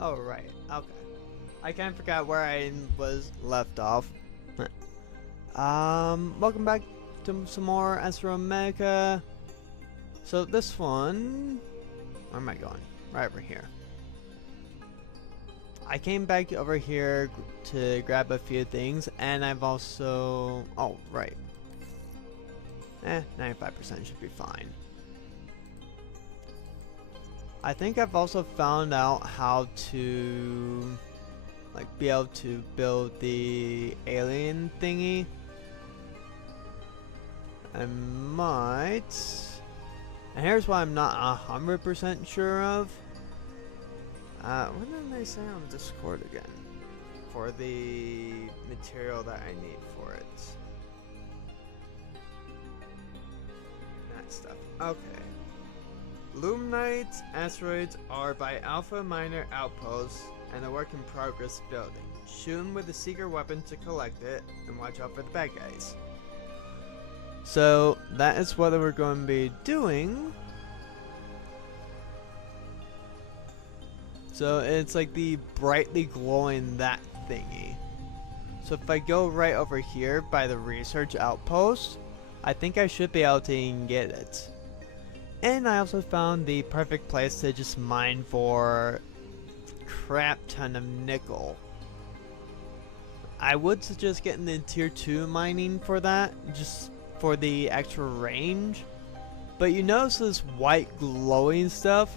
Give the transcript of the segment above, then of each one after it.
Oh, right. Okay. I kind of forgot where I was left off. Welcome back to some more astrometica. So this one, where am I going? Right over here. I came back over here to grab a few things, and I've also, oh right, 95% should be fine. I think I've also found out how to be able to build the alien thingy. I might. And here's what I'm not 100% sure of. What did I say on Discord again? For the material that I need for it. That stuff. Okay. Luminite asteroids are by Alpha Minor outposts and a work in progress building. Shoot 'em with a secret weapon to collect it, and watch out for the bad guys. So that is what we're going to be doing. So it's like the brightly glowing that thingy. So if I go right over here by the research outpost, I think I should be able to get it. And I also found the perfect place to just mine for crap ton of nickel. I would suggest getting the tier 2 mining for that, just for the extra range. But you notice this white glowing stuff?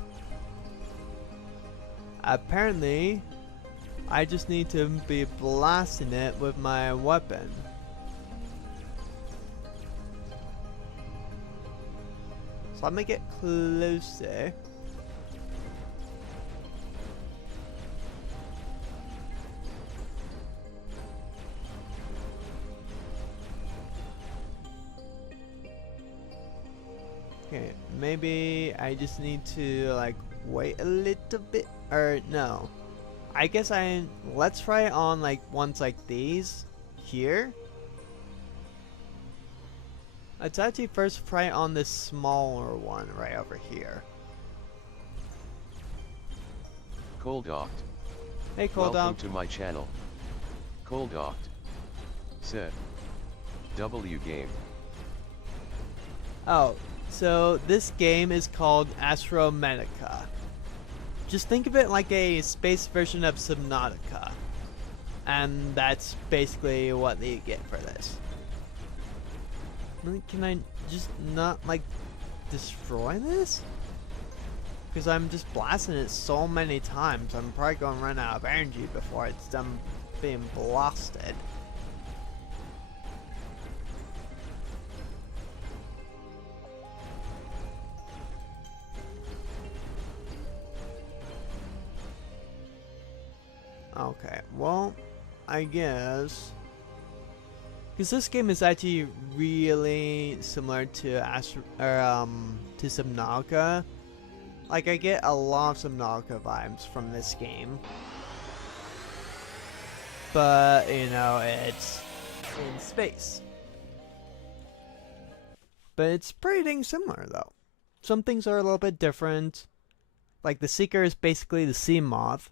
Apparently, I just need to be blasting it with my weapon. So let me get closer. Okay, maybe I just need to like wait a little bit, or no. I guess let's try it on like ones like these here. Let's actually first try it on this smaller one right over here. Coldoct. Hey Coldoct. Welcome to my channel. Coldoct. Set. W game. Oh, so this game is called Astrometica. Just think of it like a space version of Subnautica. And that's basically what you get for this. Can I just not like destroy this? Because I'm just blasting it so many times, I'm probably going to run out of energy before it's done being blasted. Okay, well, I guess because this game is actually really similar to to Subnautica. Like I get a lot of Subnautica vibes from this game, but you know it's in space. But it's pretty dang similar though. Some things are a little bit different. Like the Seeker is basically the sea moth.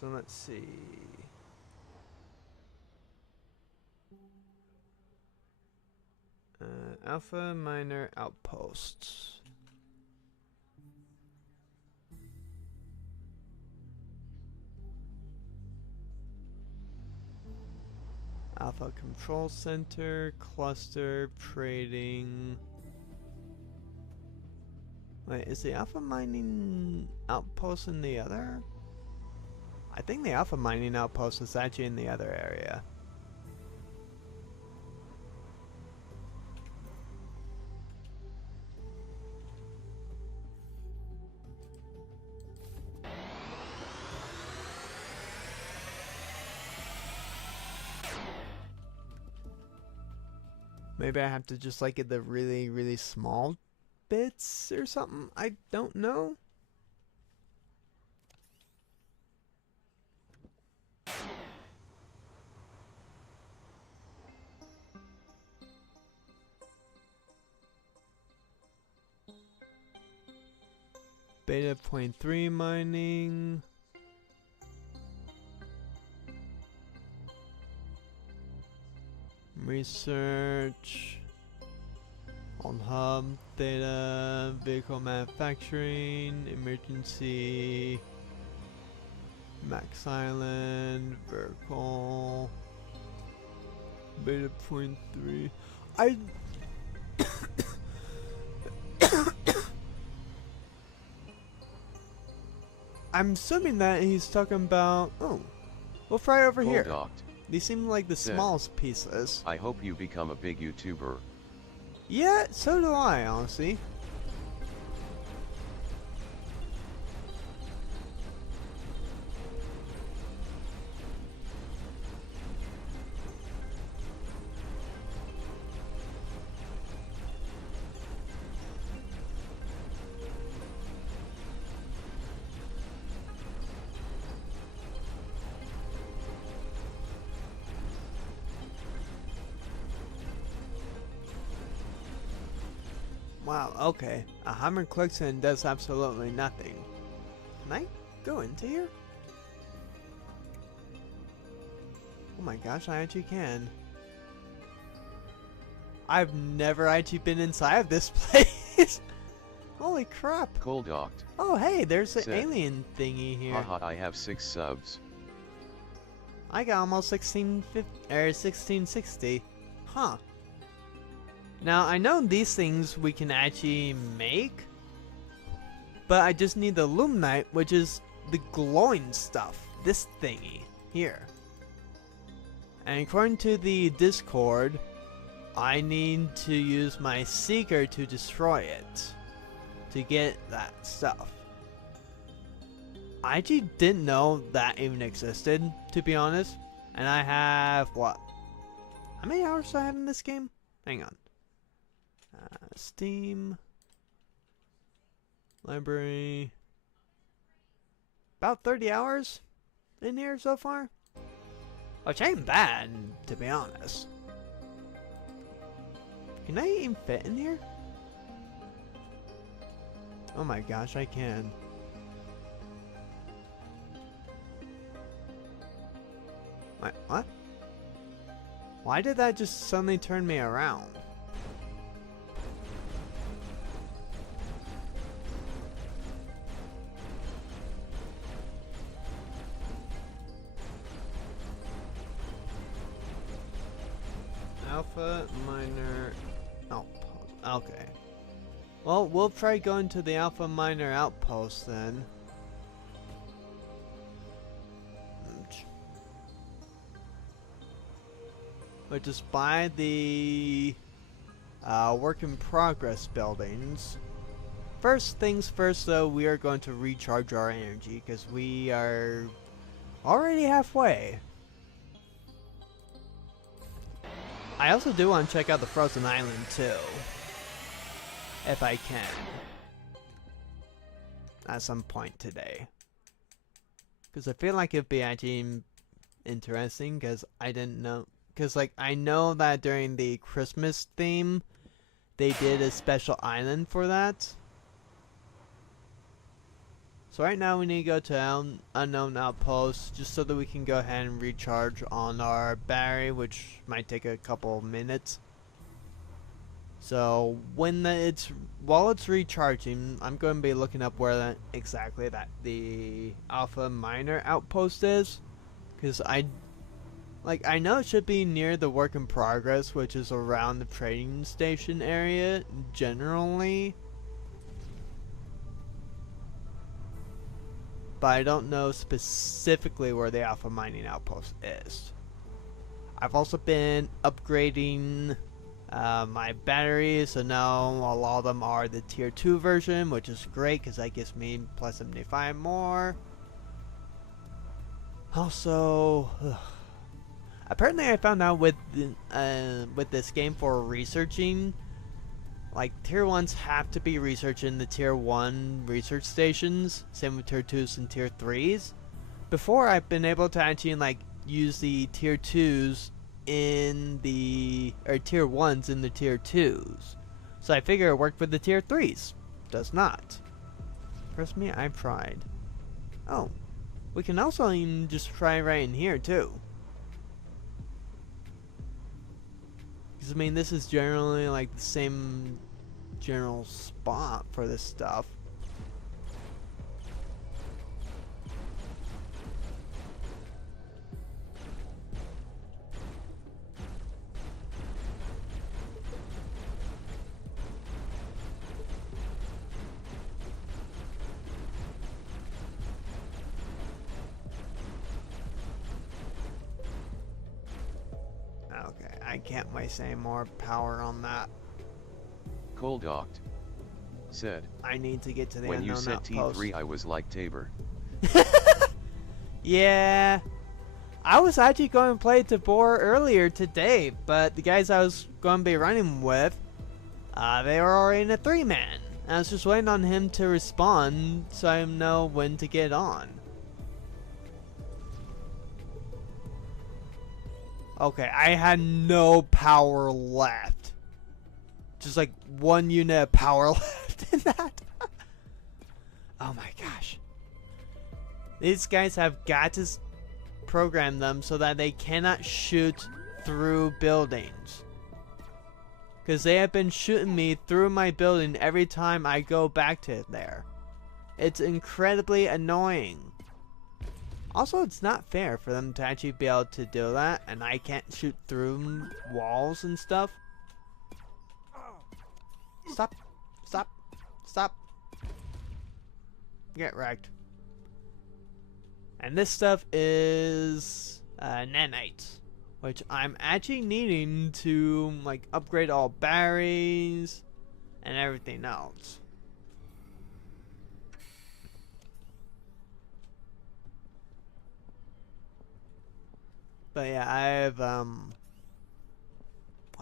So let's see. Alpha Minor Outposts. Alpha Control Center, Cluster, Trading. Wait, is the Alpha Mining Outpost in the other? I think the Alpha Mining Outpost is actually in the other area. Maybe I have to just like get the really, really small bits or something? I don't know. Beta point 3 mining. Research on hub, data, vehicle manufacturing, emergency, Max Island, vertical, beta point 3. I'm assuming that he's talking about, oh, we'll fly over here. Docked. These seem like the smallest pieces. I hope you become a big YouTuber. Yeah, so do I, honestly. Wow, okay. A hammer clicks and does absolutely nothing. Can I go into here? Oh my gosh, I actually can. I've never actually been inside of this place. Holy crap. Docked. Oh hey, there's an alien thingy here. Haha, I have 6 subs. I got almost 1660. Huh. Now, I know these things we can actually make, but I just need the Luminite, which is the glowing stuff. This thingy here. And according to the Discord, I need to use my Seeker to destroy it to get that stuff. I actually didn't know that even existed, to be honest. And I have, what? How many hours do I have in this game? Hang on. Steam. Library. About 30 hours in here so far. Which ain't bad, to be honest. Can I even fit in here? Oh my gosh, I can. Wait, what? Why did that just suddenly turn me around? Alpha Minor Outpost. Okay. Well, we'll try going to the Alpha Minor Outpost then. Which is by the work in progress buildings. First things first though, we are going to recharge our energy because we are already halfway. I also do want to check out the Frozen Island too, if I can, at some point today. Because I feel like it'd be actually interesting, because I didn't know, because like I know that during the Christmas theme, they did a special island for that. So right now we need to go to Unknown Outpost just so that we can go ahead and recharge on our battery, which might take a couple minutes. So while it's recharging, I'm going to be looking up where exactly the Alpha Minor Outpost is, because I know it should be near the work in progress, which is around the trading station area generally. But I don't know specifically where the Alpha Mining Outpost is. I've also been upgrading my batteries, so now a lot of them are the tier 2 version, which is great because that gives me plus 75 more. Also, apparently I found out with this game for researching, like tier 1s have to be researching the tier 1 research stations, same with tier 2s and tier 3s. Before, I've been able to actually like use the tier 2s in the, or tier 1s in the tier 2s. So I figure it worked with the tier 3s. Does not. Trust me, I've tried. Oh, we can also even just try right in here too. Because I mean, this is generally like the same general spot for this stuff. Okay, I can't waste any more power on that. Cold docked. Said. I need to get to the When you unknown said outpost. T3 I was like Tabor. Yeah. I was actually going to play Tabor earlier today, but the guys I was going to be running with, they were already in a 3-man. I was just waiting on him to respond so I know when to get on. Okay, I had no power left. Just like 1 unit of power left in that. Oh my gosh. These guys have got to program them so that they cannot shoot through buildings. Because they have been shooting me through my building every time I go back to there. It's incredibly annoying. Also, it's not fair for them to actually be able to do that, and I can't shoot through walls and stuff. Stop. Stop. Stop. Get wrecked. And this stuff is nanite, which I'm actually needing to like upgrade all batteries and everything else. But yeah, I have oh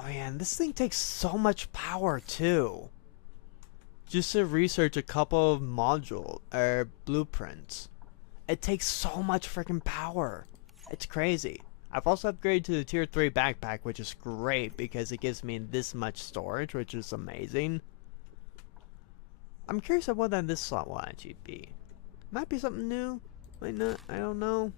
yeah, and this thing takes so much power too. Just to research a couple of module or blueprints. It takes so much freaking power. It's crazy. I've also upgraded to the tier 3 backpack, which is great because it gives me this much storage, which is amazing. I'm curious of what that this slot will actually be. Might be something new. Might not. I don't know.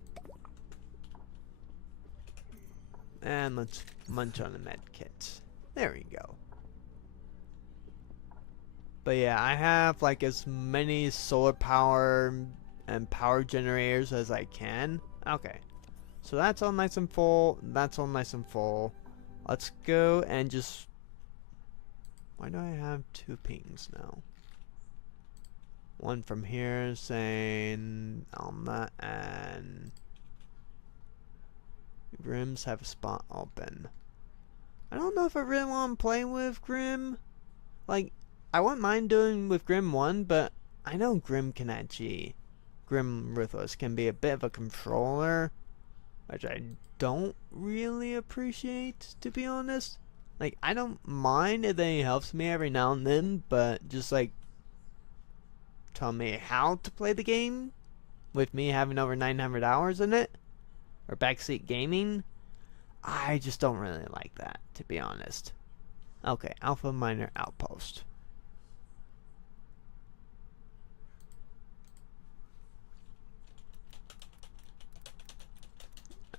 And let's munch on a med kit. There we go. But yeah, I have like as many solar power and power generators as I can. Okay. So that's all nice and full. That's all nice and full. Let's go and just... Why do I have 2 pings now? One from here saying that, and Grimm's have a spot open. I don't know if I really want to play with Grimm. Like, I wouldn't mind doing with Grimm 1, but I know Grimm can actually... Grimm Ruthless can be a bit of a controller, which I don't really appreciate, to be honest. Like, I don't mind if he helps me every now and then, but just like tell me how to play the game with me having over 900 hours in it, or backseat gaming, I just don't really like that, to be honest. Okay, Alpha Minor Outpost.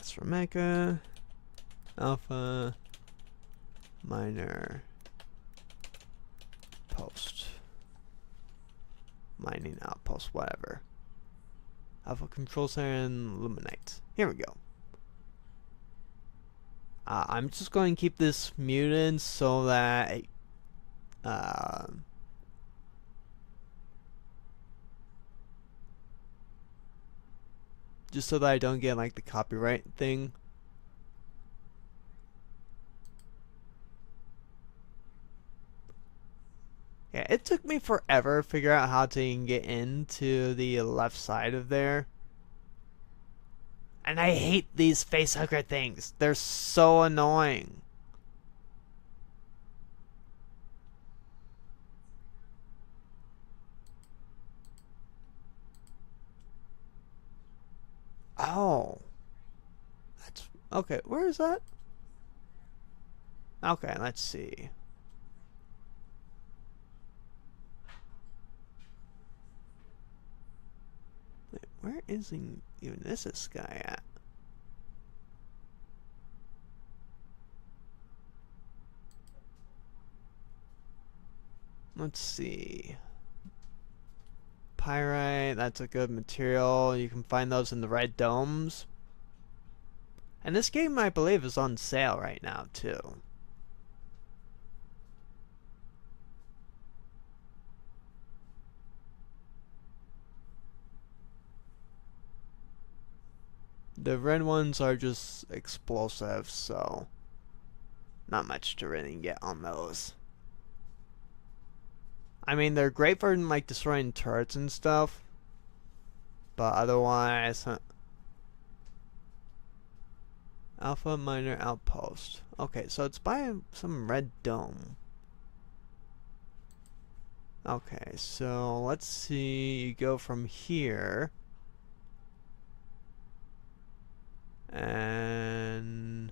Astrometica, Alpha Minor Post, Mining Outpost, whatever. Alpha Control Center and Luminite. Here we go. I'm just going to keep this muted so that just so that I don't get like the copyright thing. Yeah, it took me forever to figure out how to even get into the left side of there. And I hate these facehugger things. They're so annoying. Oh. That's okay, where is that? Okay, let's see. isn't even this guy at? Let's see. Pyrite, that's a good material. You can find those in the red domes. And this game, I believe, is on sale right now, too. The red ones are just explosive, so not much to really get on those. I mean, they're great for like destroying turrets and stuff, but otherwise, Alpha Minor Outpost. Okay, so it's by some red dome. Okay, so let's see. You go from here, and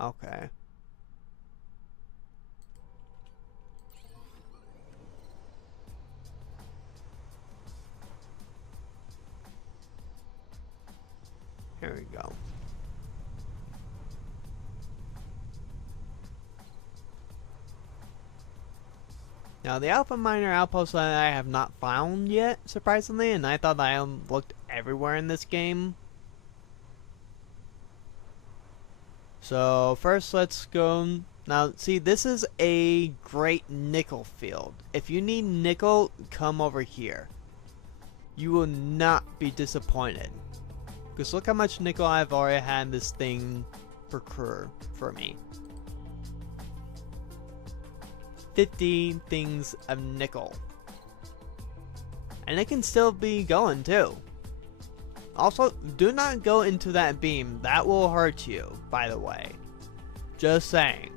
okay. Here we go. Now, the Alpha Minor Outpost that I have not found yet, surprisingly, and I thought I looked everywhere in this game. So, first let's go. Now, see, this is a great nickel field. If you need nickel, come over here. You will not be disappointed. Because look how much nickel I've already had this thing procure for me. 50 things of nickel. And it can still be going too. Also, do not go into that beam. That will hurt you, by the way. Just saying.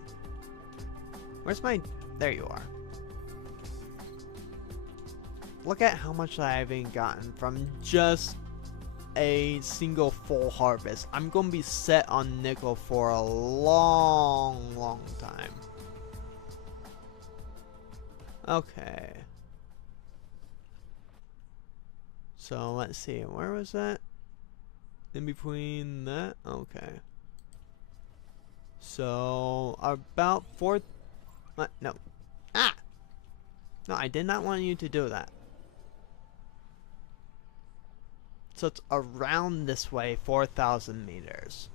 Where's my... There you are. Look at how much I've gotten from just a single full harvest. I'm going to be set on nickel for a long time. Okay. So let's see, where was that? In between that? Okay. So about fourth. What? No. Ah! No, I did not want you to do that. So it's around this way, 4,000 meters.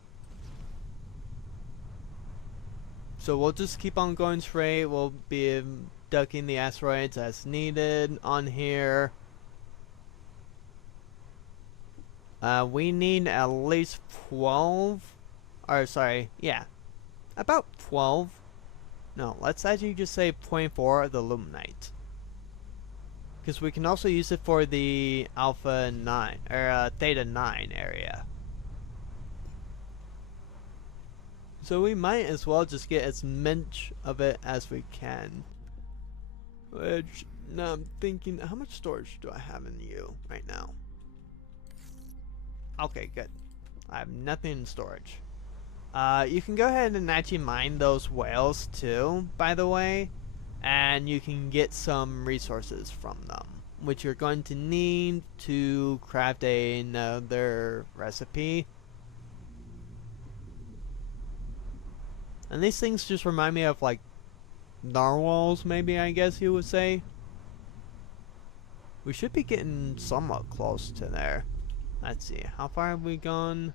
So we'll just keep on going straight. We'll be ducking the asteroids as needed on here. We need at least 12. Or sorry, yeah. About 12. No, let's actually just say 0.4 of the Luminite. Because we can also use it for the Alpha 9, or Theta 9 area. So we might as well just get as much of it as we can. Which, now I'm thinking, how much storage do I have in you right now? Okay, good. I have nothing in storage. You can go ahead and actually mine those whales too, by the way. And you can get some resources from them, which you're going to need to craft another recipe. And these things just remind me of like narwhals, maybe, I guess you would say. We should be getting somewhat close to there. Let's see, how far have we gone?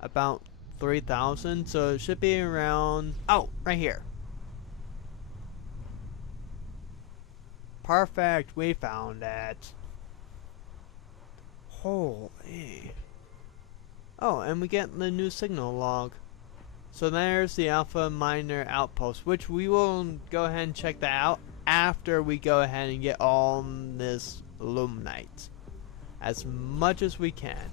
About 3,000, so it should be around, oh, right here. Perfect, we found it. Holy. Oh, and we get the new signal log. So there's the Alpha Minor Outpost, which we will go ahead and check that out after we go ahead and get all this Luminite. As much as we can.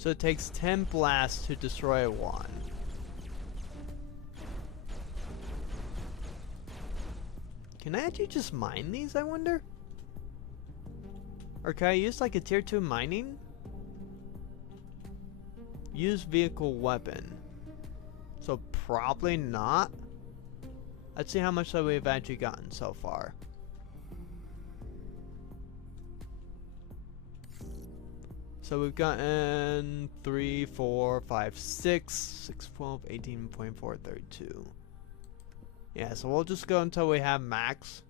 So it takes 10 blasts to destroy one. Can I actually just mine these, I wonder? Or can I use like a tier 2 mining? Use vehicle weapon. So probably not. Let's see how much that we've actually gotten so far. So we've gotten 3, 4, 5, 6, 6, 12, 18.4, 32. Yeah, so we'll just go until we have max.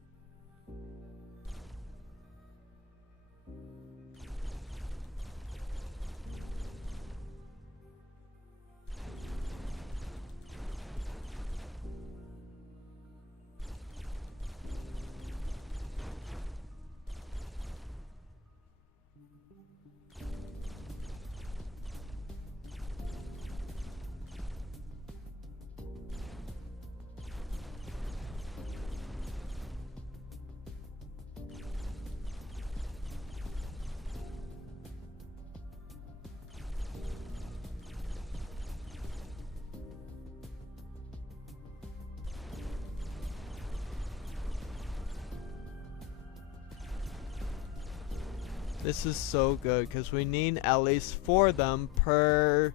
This is so good because we need at least 4 of them per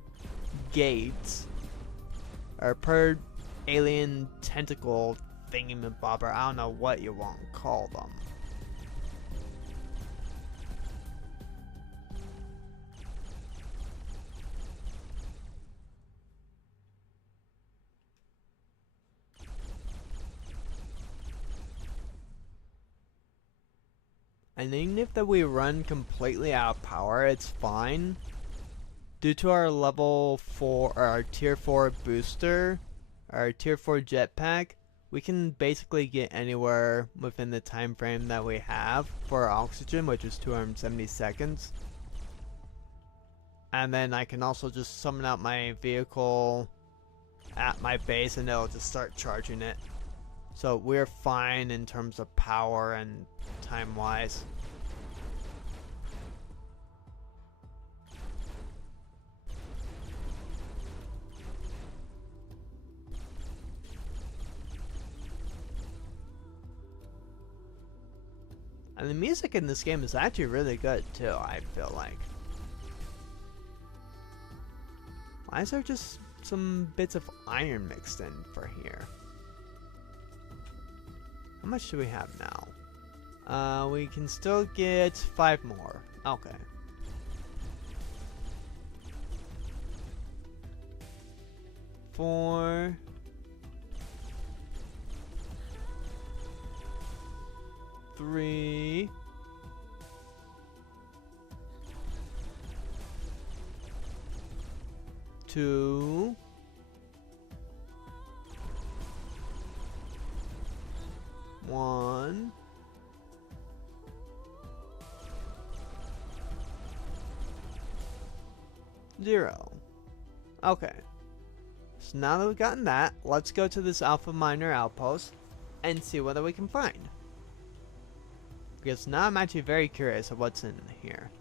gate. Or per alien tentacle thingamabobber. I don't know what you want to call them. And even if that we run completely out of power, it's fine. Due to our level 4, or our tier 4 booster, our tier 4 jetpack, we can basically get anywhere within the time frame that we have for oxygen, which is 270 seconds. And then I can also just summon out my vehicle at my base and it'll just start charging it. So we're fine in terms of power and time-wise. And the music in this game is actually really good too, I feel like. Why is there just some bits of iron mixed in for here? How much do we have now? We can still get 5 more. Okay. Four. 3. 2. 1. 0. Okay. So now that we've gotten that, let's go to this Alpha Miner outpost and see what we can find. Because now I'm actually very curious of what's in here.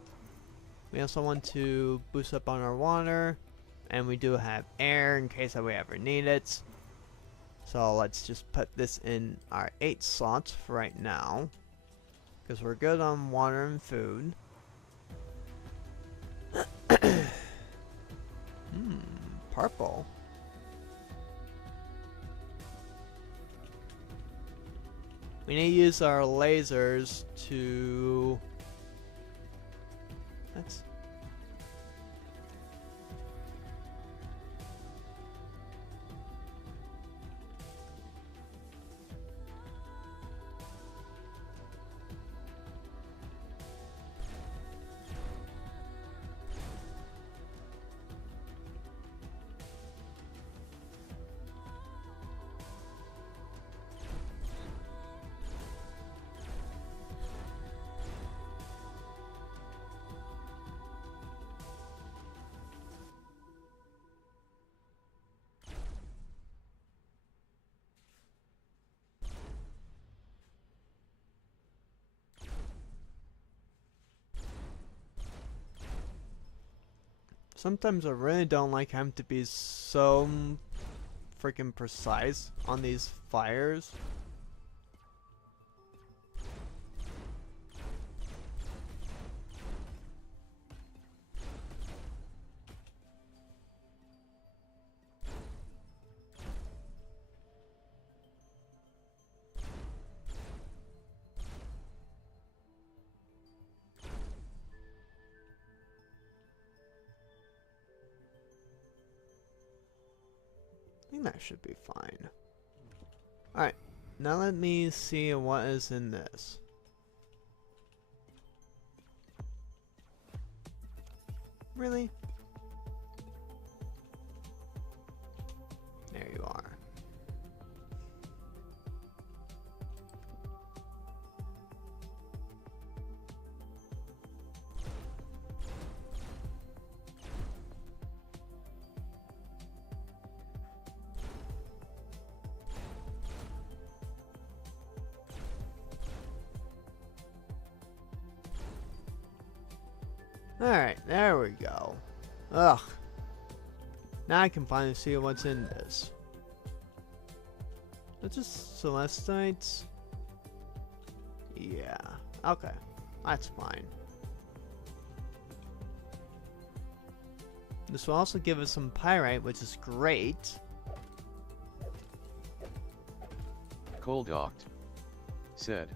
We also want to boost up on our water. And we do have air in case that we ever need it. So let's just put this in our 8 slots for right now. Because we're good on water and food. Purple. We need to use our lasers to... That's... Sometimes I really don't like having to be so freaking precise on these fires. I think that should be fine. Alright, now let me see what is in this. Really? There you are. Alright, there we go. Ugh. Now I can finally see what's in this. It's just celestites. Yeah. Okay. That's fine. This will also give us some pyrite, which is great. Cold Oct said,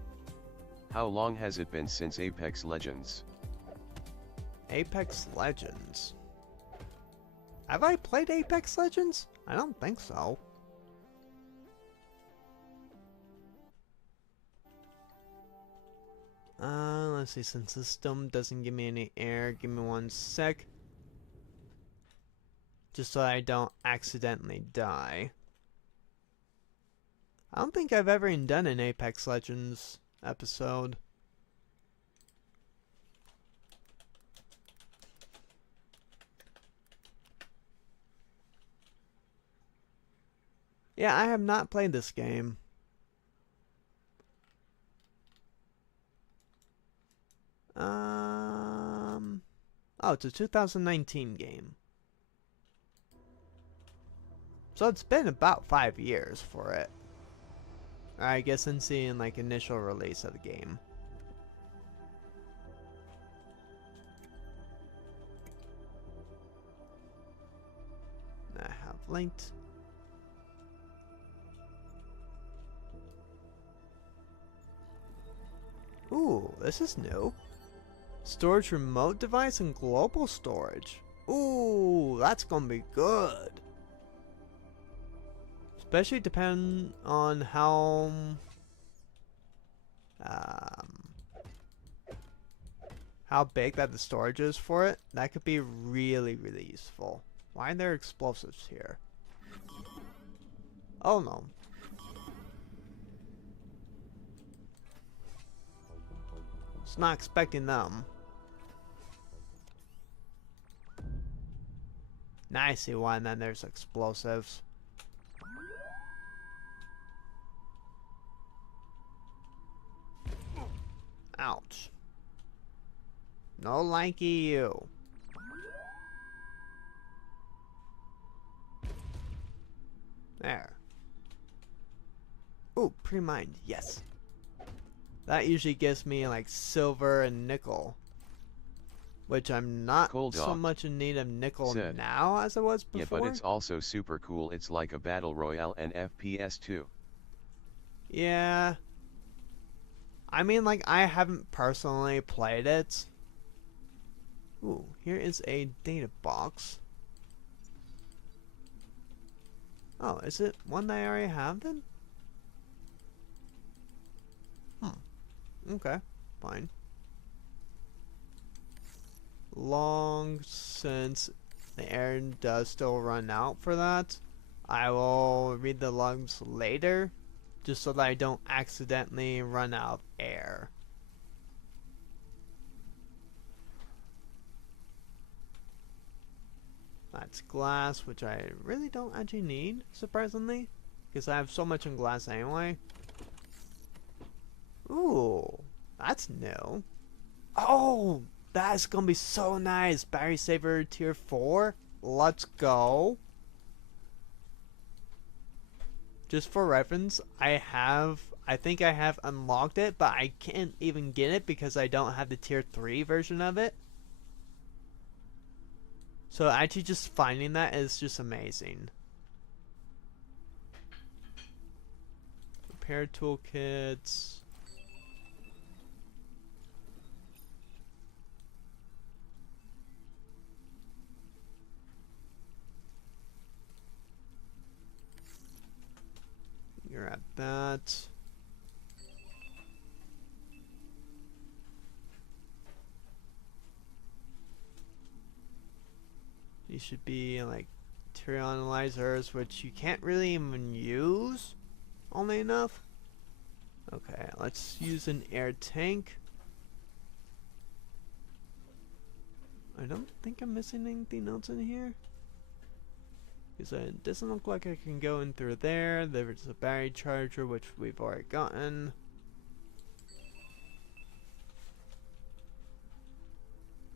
how long has it been since Apex Legends? Apex Legends. Have I played Apex Legends? I don't think so. Let's see, since the system doesn't give me any air, give me 1 sec. Just so I don't accidentally die. I don't think I've ever even done an Apex Legends episode. Yeah, I have not played this game. Oh, it's a 2019 game. So it's been about 5 years for it. I guess since the like initial release of the game. I have linked. Ooh, this is new. Storage remote device and global storage. Ooh, that's gonna be good. Especially depending on how big that the storage is for it. That could be really, really useful. Why are there explosives here? Oh no. Was not expecting them. Now I see why, and then there's explosives. Ouch. No likey you. There. Ooh, pre-mined, yes. That usually gives me like silver and nickel. Which I'm not so much in need of nickel now as I was before. Yeah, but it's also super cool. It's like a battle royale and FPS too. Yeah. I mean, like, I haven't personally played it. Ooh, here is a data box. Oh, is it one that I already have then? Okay, fine. Long since the air does still run out for that, I will read the logs later, just so that I don't accidentally run out of air. That's glass, which I really don't actually need, surprisingly, because I have so much in glass anyway. Ooh, that's new. Oh, That's gonna be so nice. Battery saver tier 4. Let's go. Just for reference, I think I have unlocked it, but I can't even get it because I don't have the tier 3 version of it. So actually just finding that is just amazing. Repair toolkits. You're at that. These should be like material analyzers, which you can't really even use, only enough. Okay, let's use an air tank. I don't think I'm missing anything else in here. Because it doesn't look like I can go in through there. There's a battery charger, which we've already gotten.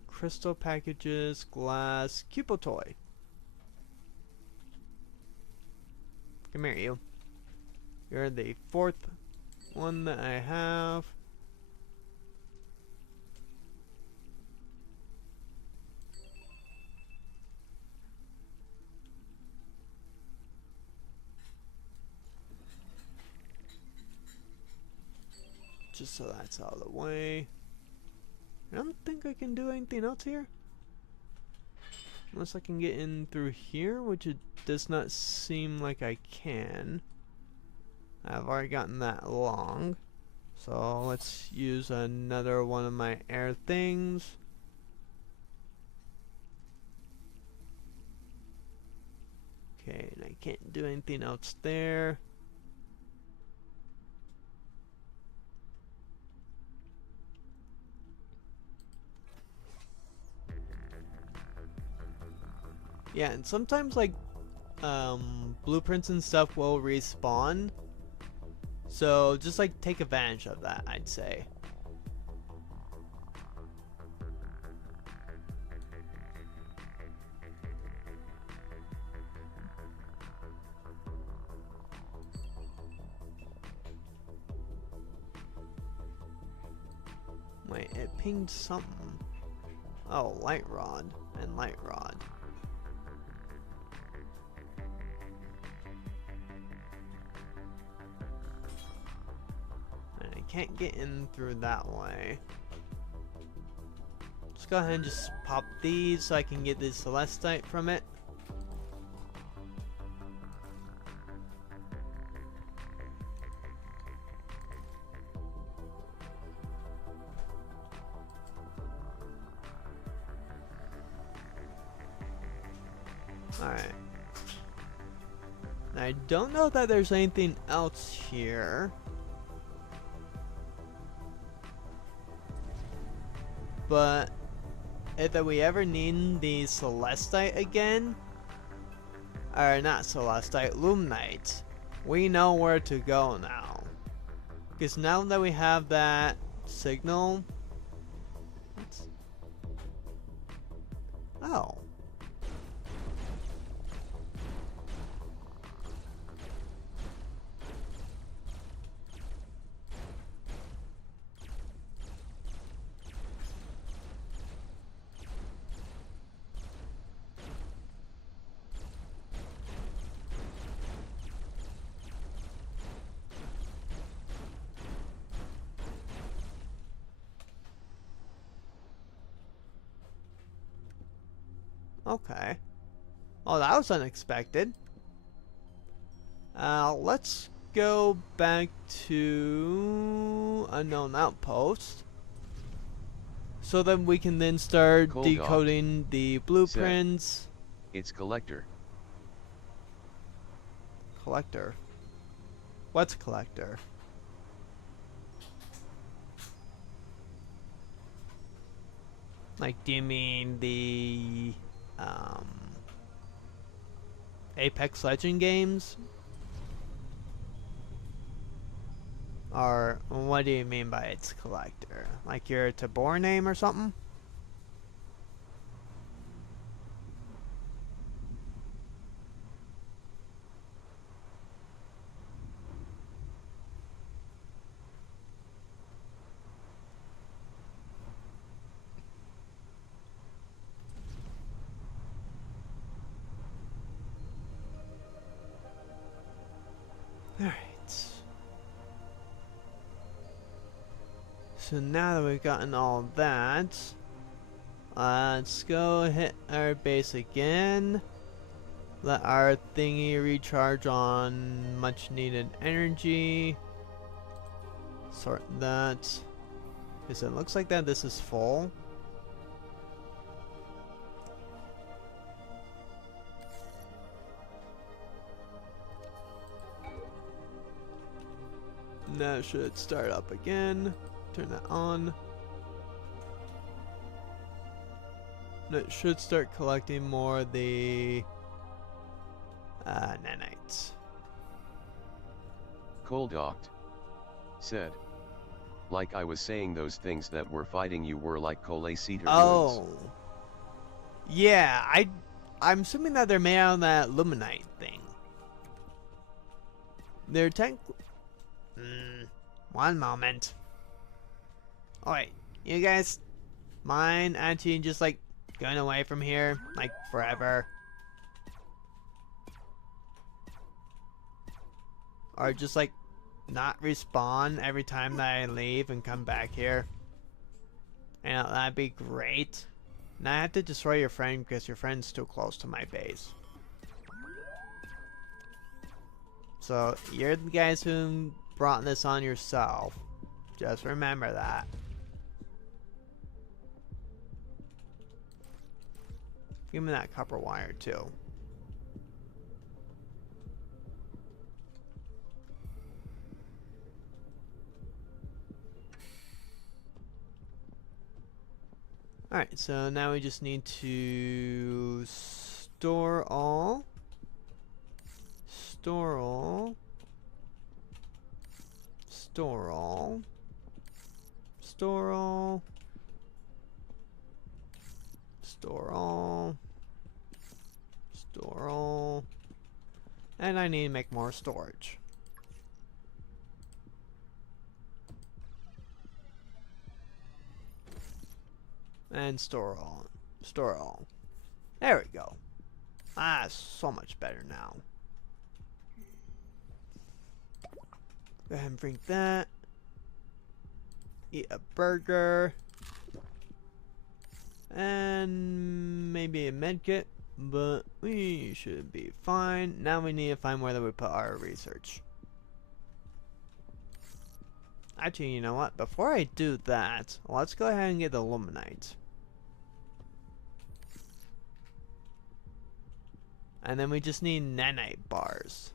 Crystal packages, glass, Cupo toy. Come here, you. You're the 4th one that I have. Just so that's out of the way. I don't think I can do anything else here. Unless I can get in through here, which it does not seem like I can. I've already gotten that long. So let's use another one of my air things. Okay, and I can't do anything else there. Yeah, and sometimes like blueprints and stuff will respawn. So just like take advantage of that, I'd say. Wait, it pinged something. Oh, light rod and light rod. And I can't get in through that way. Let's go ahead and just pop these so I can get the celestite from it. Alright. I don't know that there's anything else here. But if we ever need the celestite again, or not celestite, luminite, we know where to go now. Because now that we have that signal, oh. Okay. Oh, that was unexpected. Let's go back to Unknown Outpost. So then we can then start Cold decoding the blueprints. It's collector. Collector. What's collector? Like, do you mean the Apex Legend games? Or what do you mean by its collector? Like your Tabor name or something? So now that we've gotten all that, let's go hit our base again. Let our thingy recharge on much needed energy. Sort that. Because it looks like that this is full. Now it should start up again. Turn that on. And it should start collecting more of the nanites. Cold Oct said, like I was saying, those things that were fighting you were like Cole-Cedar ruins. Oh. Yeah, I'm assuming that they're made out of that luminite thing. They're one moment. Alright, you guys mind actually just like going away from here? Like forever? Or just like not respawn every time that I leave and come back here? And that'd be great. Now I have to destroy your friend because your friend's too close to my base. So you're the guys who brought this on yourself. Just remember that. Give me that copper wire too. Alright, so now we just need to store all. Store all. Store all. Store all. Store all. Store all. And I need to make more storage. And store all. Store all. There we go. Ah, so much better now. Go ahead and drink that. Eat a burger. And maybe a medkit. But we should be fine. Now we need to find where we put our research. Actually, you know what? Before I do that, let's go ahead and get the luminite. And then we just need nanite bars.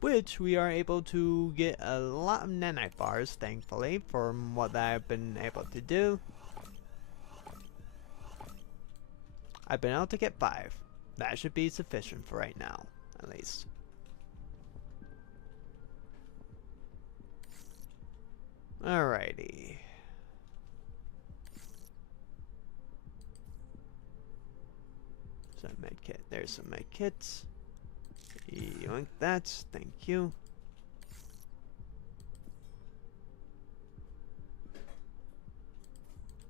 Which we are able to get a lot of nanite bars, thankfully, from what I've been able to do. I've been able to get 5. That should be sufficient for right now, at least. Alrighty. So medkit. There's some medkits. Yoink that. Thank you.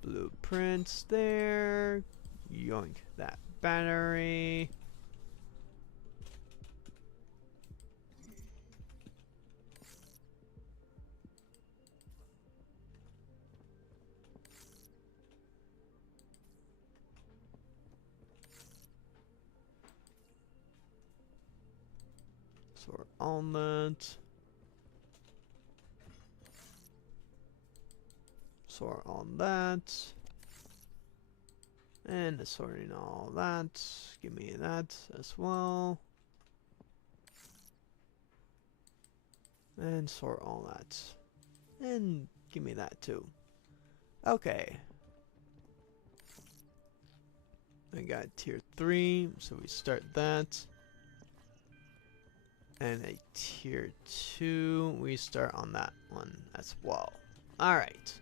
Blueprints there. Yoink that battery. Sort on that. Sort on that. And sorting all that. Give me that as well. And sort all that. And give me that too. Okay. I got tier 3, so we start that. And a tier 2, we start on that one as well. Alright.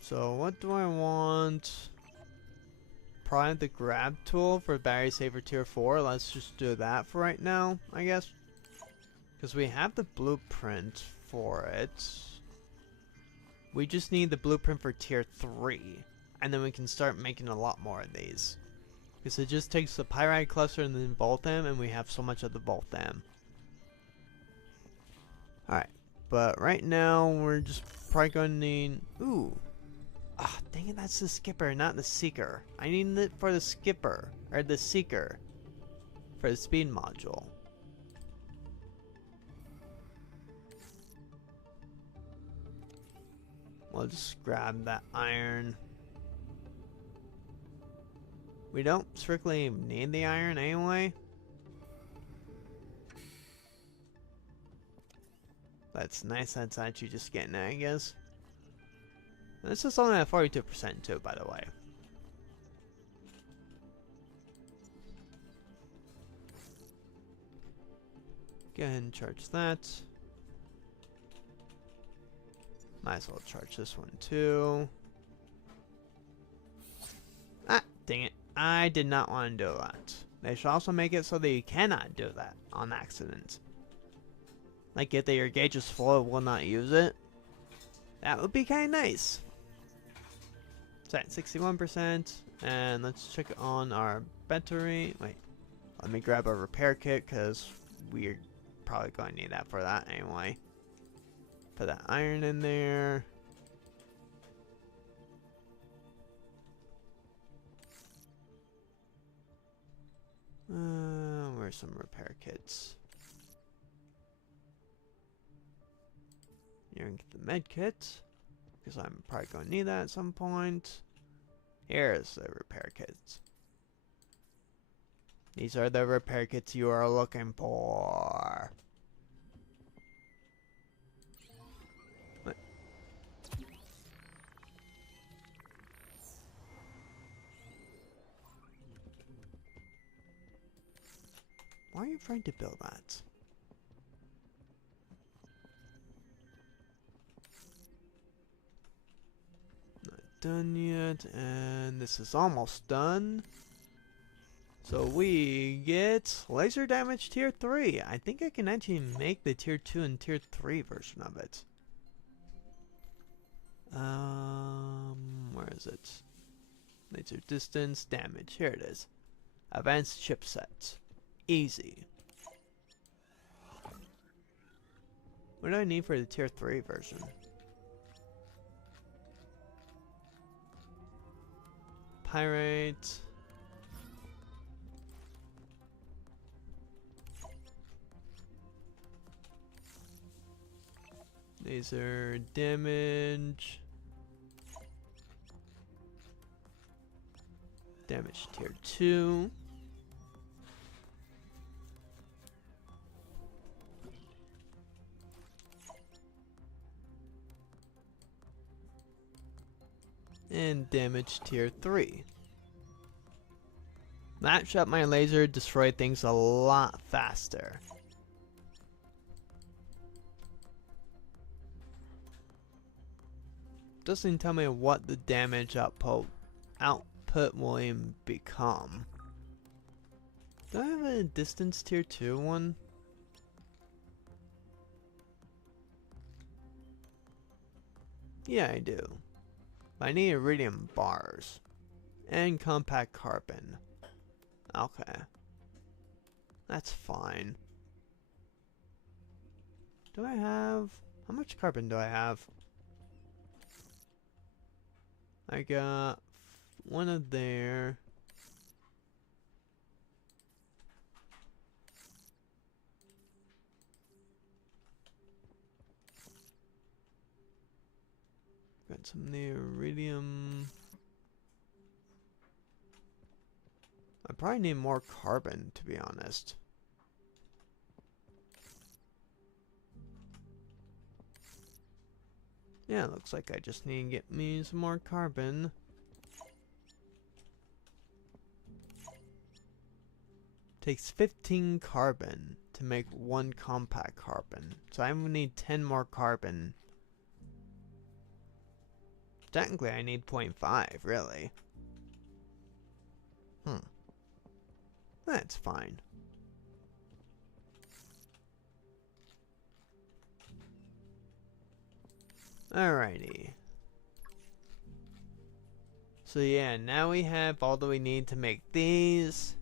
So what do I want? Probably the grab tool for battery saver tier 4. Let's just do that for right now, I guess. Because we have the blueprint for it. We just need the blueprint for tier 3. And then we can start making a lot more of these. Because it just takes the pyrite cluster and then voltham, and we have so much of the voltham. Alright, but right now we're just probably going to need... Ooh. Ah, dang it, that's the skipper, not the seeker. I need it for the skipper, or the seeker, for the speed module. We'll just grab that iron. We don't strictly need the iron anyway. That's nice, that's actually just getting it, I guess. This is only at 42% too, by the way. Go ahead and charge that. Might as well charge this one too. Ah, dang it. I did not want to do that. They should also make it so that you cannot do that on accident. Like if your gauge is full, it will not use it. That would be kind of nice. It's at 61%. And let's check on our battery. Wait. Let me grab a repair kit because we're probably going to need that for that anyway. Put that iron in there. Where's some repair kits? You're gonna get the med kit, because I'm probably gonna need that at some point. Here's the repair kits. These are the repair kits you are looking for. What? Why are you trying to build that? Not done yet, and this is almost done. So we get laser damage tier 3. I think I can actually make the tier 2 and tier 3 version of it. Where is it? Laser distance, damage. Here it is. Advanced chipset. Easy. What do I need for the tier 3 version? Pyrite. Laser damage. Damage tier 2. And damage tier 3. That shot my laser destroy things a lot faster. Doesn't tell me what the damage output will even become. Do I have a distance tier 2 one? Yeah, I do. I need iridium bars. And compact carbon. Okay. That's fine. Do I have... How much carbon do I have? I got one of there. Got some of the iridium. I probably need more carbon, to be honest. Yeah, it looks like I just need to get me some more carbon. Takes 15 carbon to make one compact carbon. So I would need 10 more carbon. Technically I need 0.5, really. That's fine. Alrighty. So yeah, now we have all that we need to make these.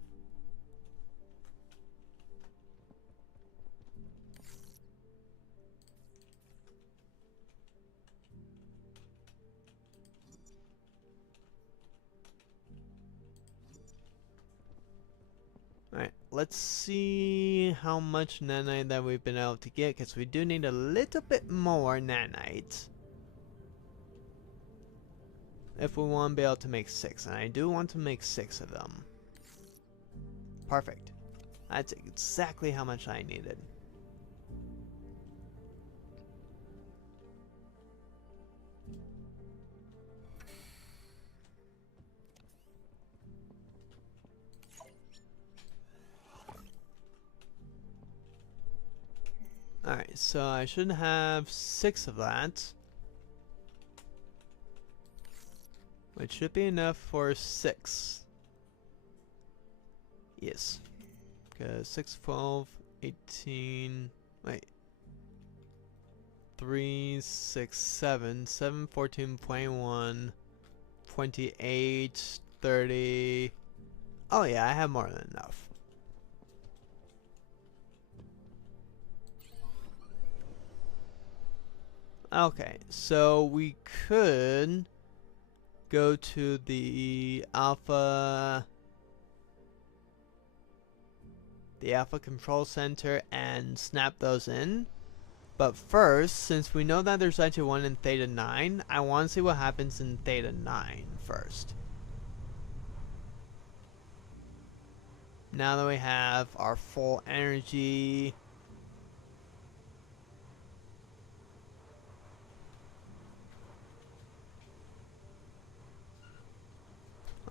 let's see how much nanite that we've been able to get, because we do need a little bit more nanite if we want to be able to make 6, and I do want to make 6 of them. Perfect. That's exactly how much I needed. Alright, so I should have 6 of that, which should be enough for 6. Yes. Because 6, 12, 18, wait. 3, 6, 7, 7, 14, 21, 28, 30. Oh yeah, I have more than enough. Okay, so we could go to the Alpha Control Center and snap those in. But first, since we know that there's actually one in Theta 9, I want to see what happens in Theta 9 first. Now that we have our full energy.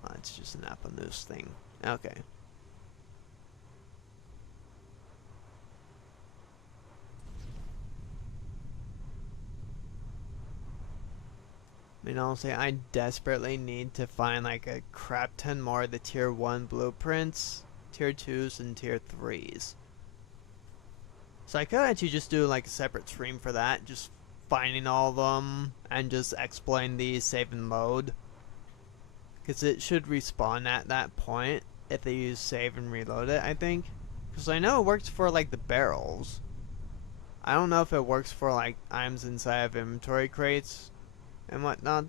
Oh, it's just an Apple News thing. Okay. I mean, honestly, I desperately need to find like a crap ton more of the tier 1 blueprints, tier 2s, and tier 3s. So I could actually just do like a separate stream for that, just finding all of them and just explain the save and load. Because it should respawn at that point if they use save and reload it, I think. Because I know it works for like the barrels. I don't know if it works for like items inside of inventory crates and whatnot.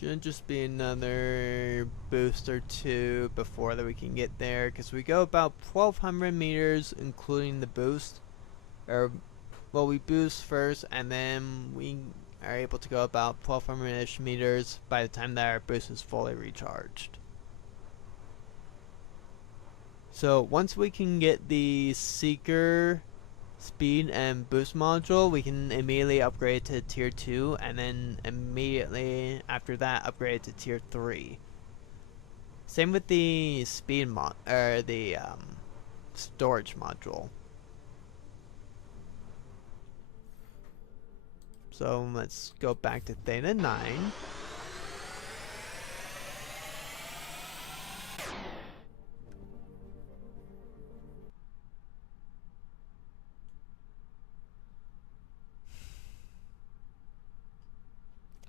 Should just be another boost or 2 before that we can get there, because we go about 1200 meters including the boost. Or, well, we boost first and then we are able to go about 1200-ish meters by the time that our boost is fully recharged. So once we can get the Seeker speed and boost module, we can immediately upgrade to tier 2 and then immediately after that upgrade to tier 3. Same with the speed storage module. So let's go back to Theta 9.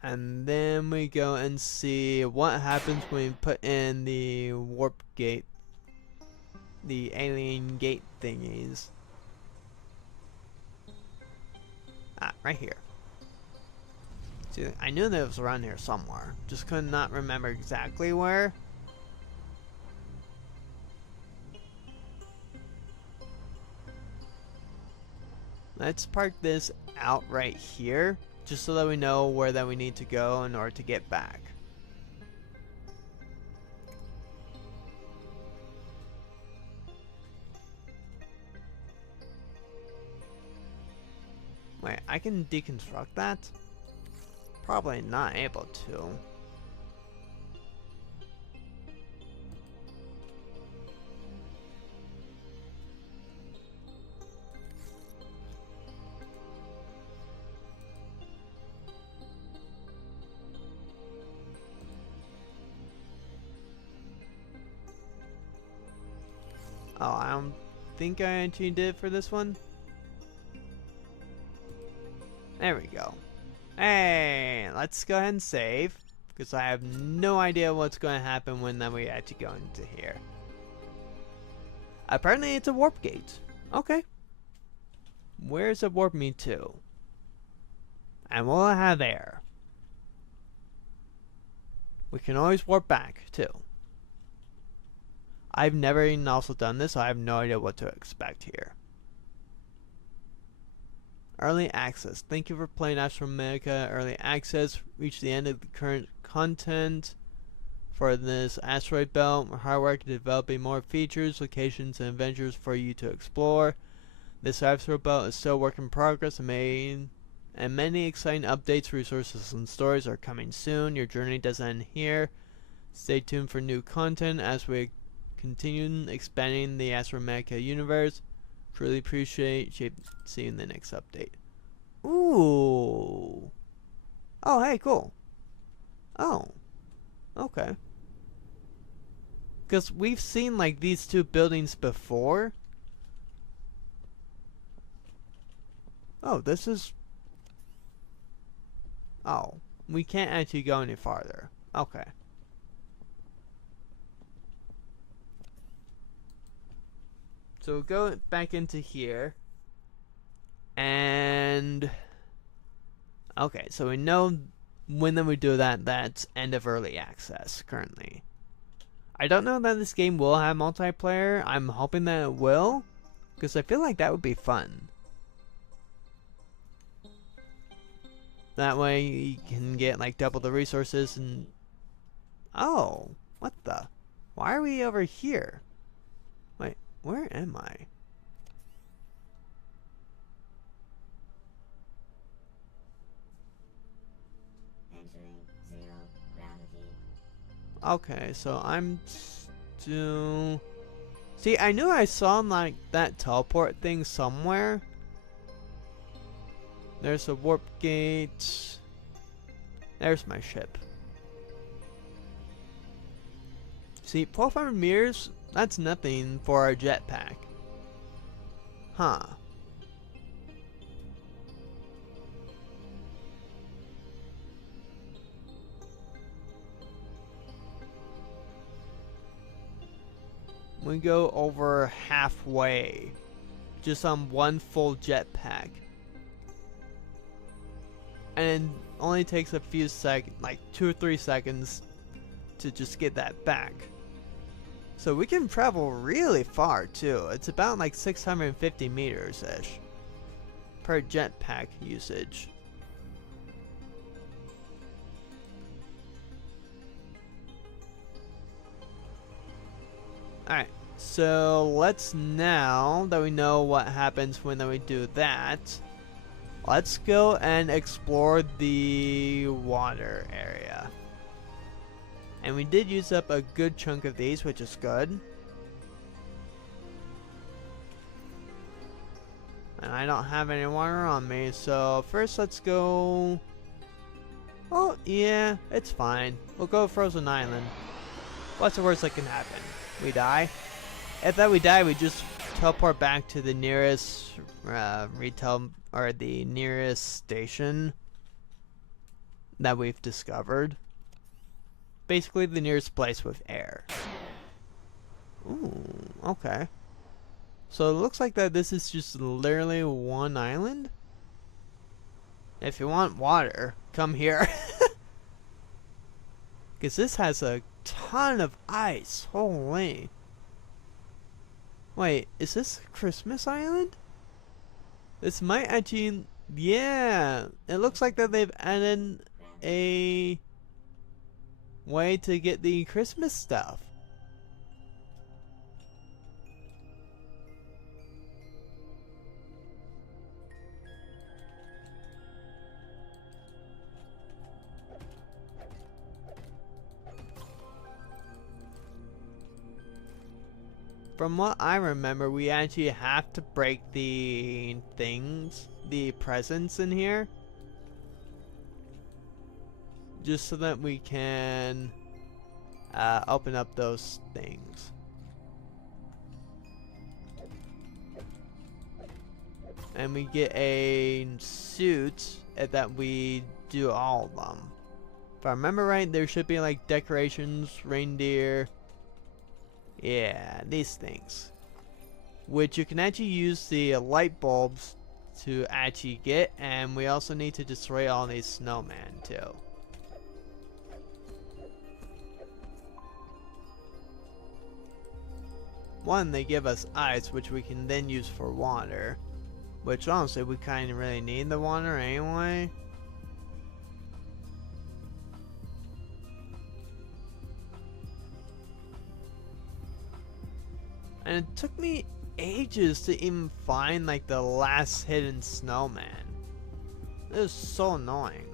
And then we go and see what happens when we put in the warp gate, the alien gate thingies. Ah, right here. See, I knew that it was around here somewhere, just could not remember exactly where. Let's park this out right here, just so that we know where that we need to go in order to get back. Wait, I can deconstruct that? Probably not able to. Oh, I don't think I actually did for this one. There we go. Hey, let's go ahead and save, because I have no idea what's going to happen when we actually go into here. Apparently it's a warp gate. Okay. Where's it warp me to? And will it have air? We can always warp back, too. I've never even also done this, so I have no idea what to expect here. Early access. Thank you for playing astrometica Early Access. Reach the end of the current content for this asteroid belt. We're hard work developing more features, locations, and adventures for you to explore. This asteroid belt is still a work in progress and many exciting updates, resources, and stories are coming soon. Your journey doesn't end here. Stay tuned for new content as we continue expanding the astrometica universe. Truly appreciate seeing you in the next update. Ooh. Oh, hey, cool. Oh. Okay. Because we've seen, like, these two buildings before. Oh, this is... Oh. We can't actually go any farther. Okay. So we'll go back into here. And... Okay, so we know when we do that, that's end of early access currently. I don't know that this game will have multiplayer. I'm hoping that it will, because I feel like that would be fun. That way you can get like double the resources and... Oh, what the? Why are we over here? Wait, where am I? Okay, so I'm still... See, I knew I saw like that teleport thing somewhere. There's a warp gate. There's my ship. See, 1200 meters, that's nothing for our jetpack. Huh. We go over halfway just on one full jetpack, and it only takes a few seconds, like 2 or 3 seconds to just get that back. So we can travel really far too. It's about like 650 meters ish per jetpack usage. Alright, so let's, now that we know what happens when we do that, let's go and explore the water area. And we did use up a good chunk of these, which is good. And I don't have any water on me, so first let's go... Oh, yeah, it's fine. We'll go Frozen Island. What's the worst that can happen? We die? If that we die, we just teleport back to the nearest retail, or the nearest station that we've discovered. Basically the nearest place with air. Ooh, okay. So it looks like that this is just literally one island. If you want water, come here. Because this has a ton of ice. Holy. Wait, is this Christmas Island? This might actually... Yeah, it looks like that they've added a way to get the Christmas stuff. From what I remember, we actually have to break the things, the presents in here, just so that we can open up those things. And we get a suit that we do all of them. If I remember right, there should be like decorations, reindeer. Yeah, these things. which you can actually use the light bulbs to actually get, and we also need to destroy all these snowmen too. One, they give us ice, which we can then use for water, which honestly we kind of really need the water anyway. And it took me ages to even find like the last hidden snowman. It was so annoying.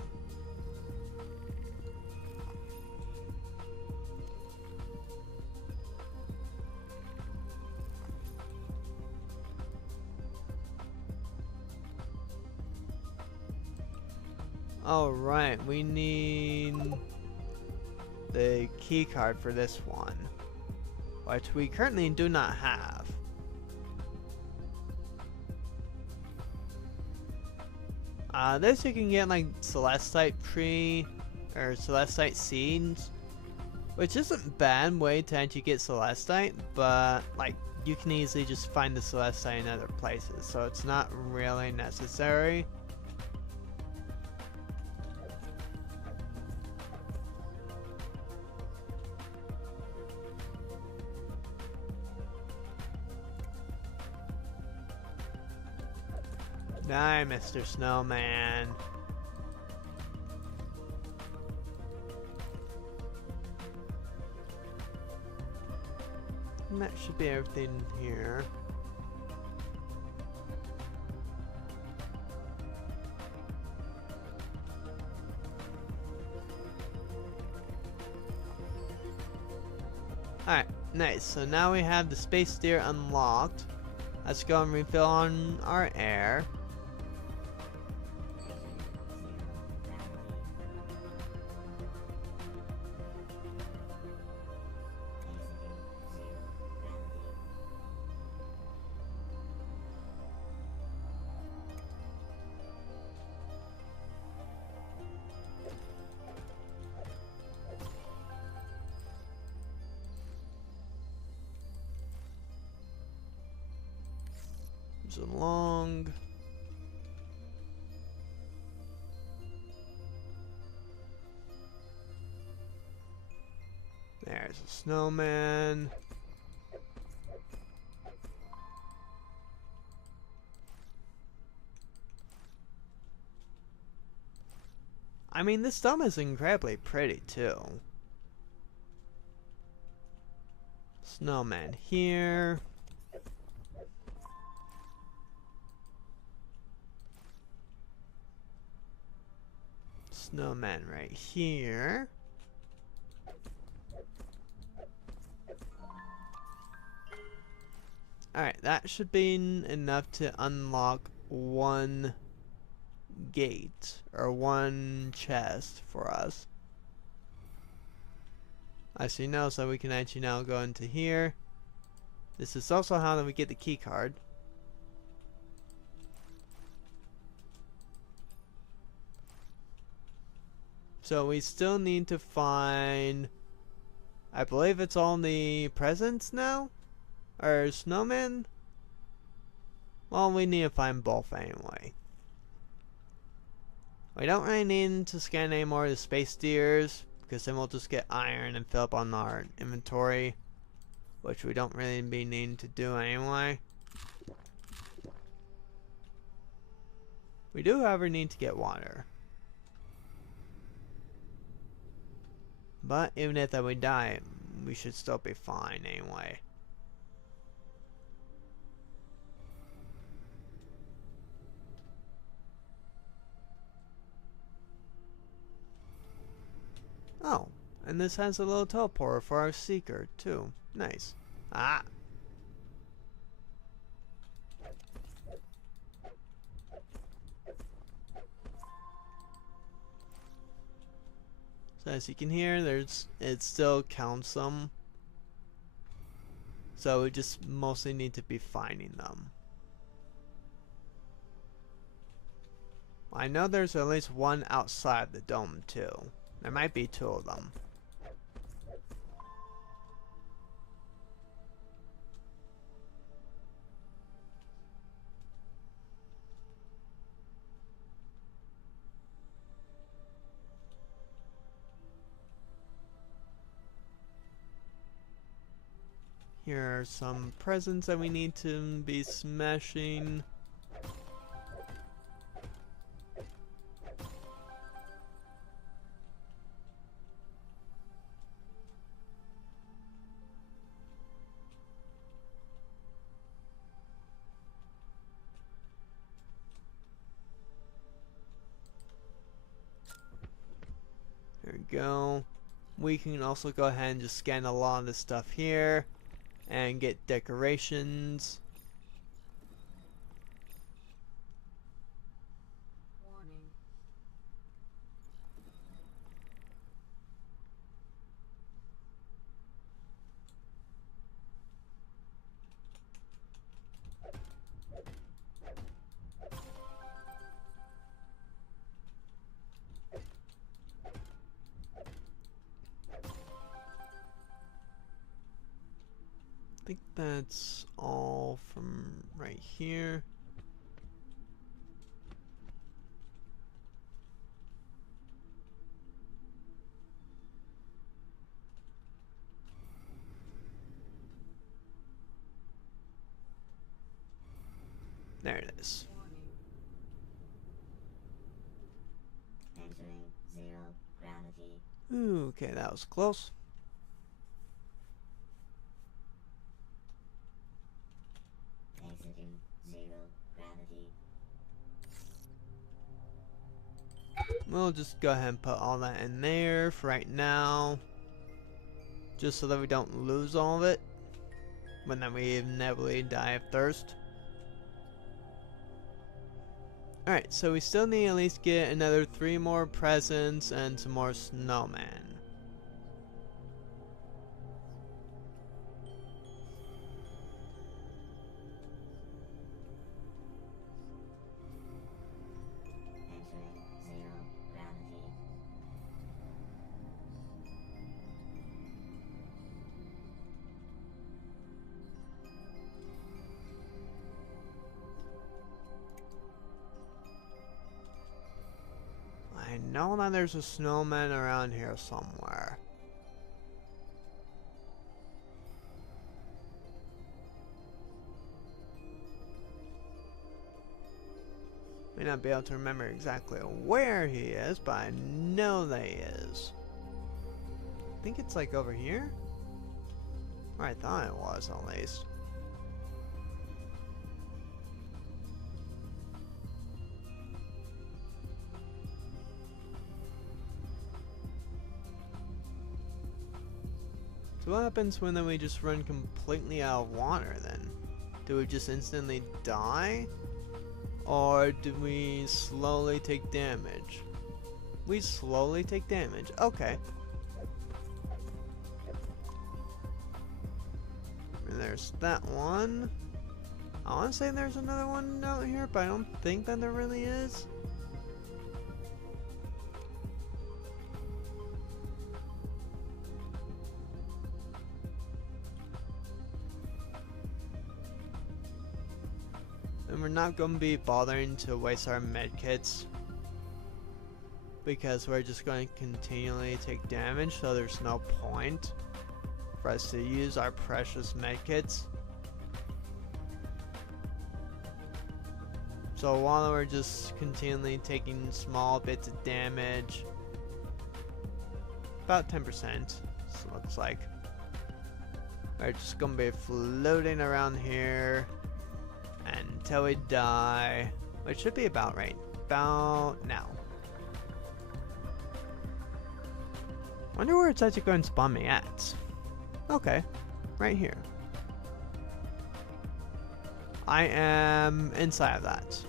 Alright, we need the key card for this one, which we currently do not have. This you can get like celestite tree or celestite seeds, which isn't a bad way to actually get celestite, but like you can easily just find the celestite in other places, so it's not really necessary. Die, Mr. Snowman. And that should be everything here. Alright, nice. So now we have the space deer unlocked. Let's go and refill on our air. Along. There's a snowman. I mean, this dome is incredibly pretty too. Snowman here. Snowman right here. Alright, that should be enough to unlock one gate or one chest for us. I see now, so we can actually now go into here. This is also how we get the key card. So we still need to find, I believe it's all the presents now? Or snowmen? Well, we need to find both anyway. We don't really need to scan any more of the space deers, because then we'll just get iron and fill up on our inventory, which we don't really be needing to do anyway. We do, however, need to get water. But even if that we die, we should still be fine anyway. Oh, and this has a little teleporter for our seeker too. Nice. Ah. So as you can hear, it still counts them. So we just mostly need to be finding them. I know there's at least one outside the dome too. There might be two of them. Here are some presents that we need to be smashing. There we go. We can also go ahead and just scan a lot of this stuff here and get decorations. Warning. I think that's all from right here. There it is. Warning. Entering zero gravity. Ooh, okay, that was close. Exiting zero gravity. We'll just go ahead and put all that in there for right now. Just so that we don't lose all of it. When then we inevitably die of thirst. Alright, so we still need to at least get another 3 more presents and some more snowmen. Entering zero gravity. I know that there's a snowman around here somewhere. May not be able to remember exactly where he is, but I know that he is. I think it's like over here? Or I thought it was at least. So what happens when then we just run completely out of water then? Do we just instantly die? Or do we slowly take damage? We slowly take damage. Okay. And there's that one. I want to say there's another one out here, but I don't think that there really is. And we're not going to be bothering to waste our medkits, because we're just going to continually take damage, so there's no point for us to use our precious medkits. So while we're just continually taking small bits of damage, about 10%, so it looks like, we're just going to be floating around here until we die, which should be about right about now. Wonder where it's actually going to spawn me at. Okay, right here. I am inside of that.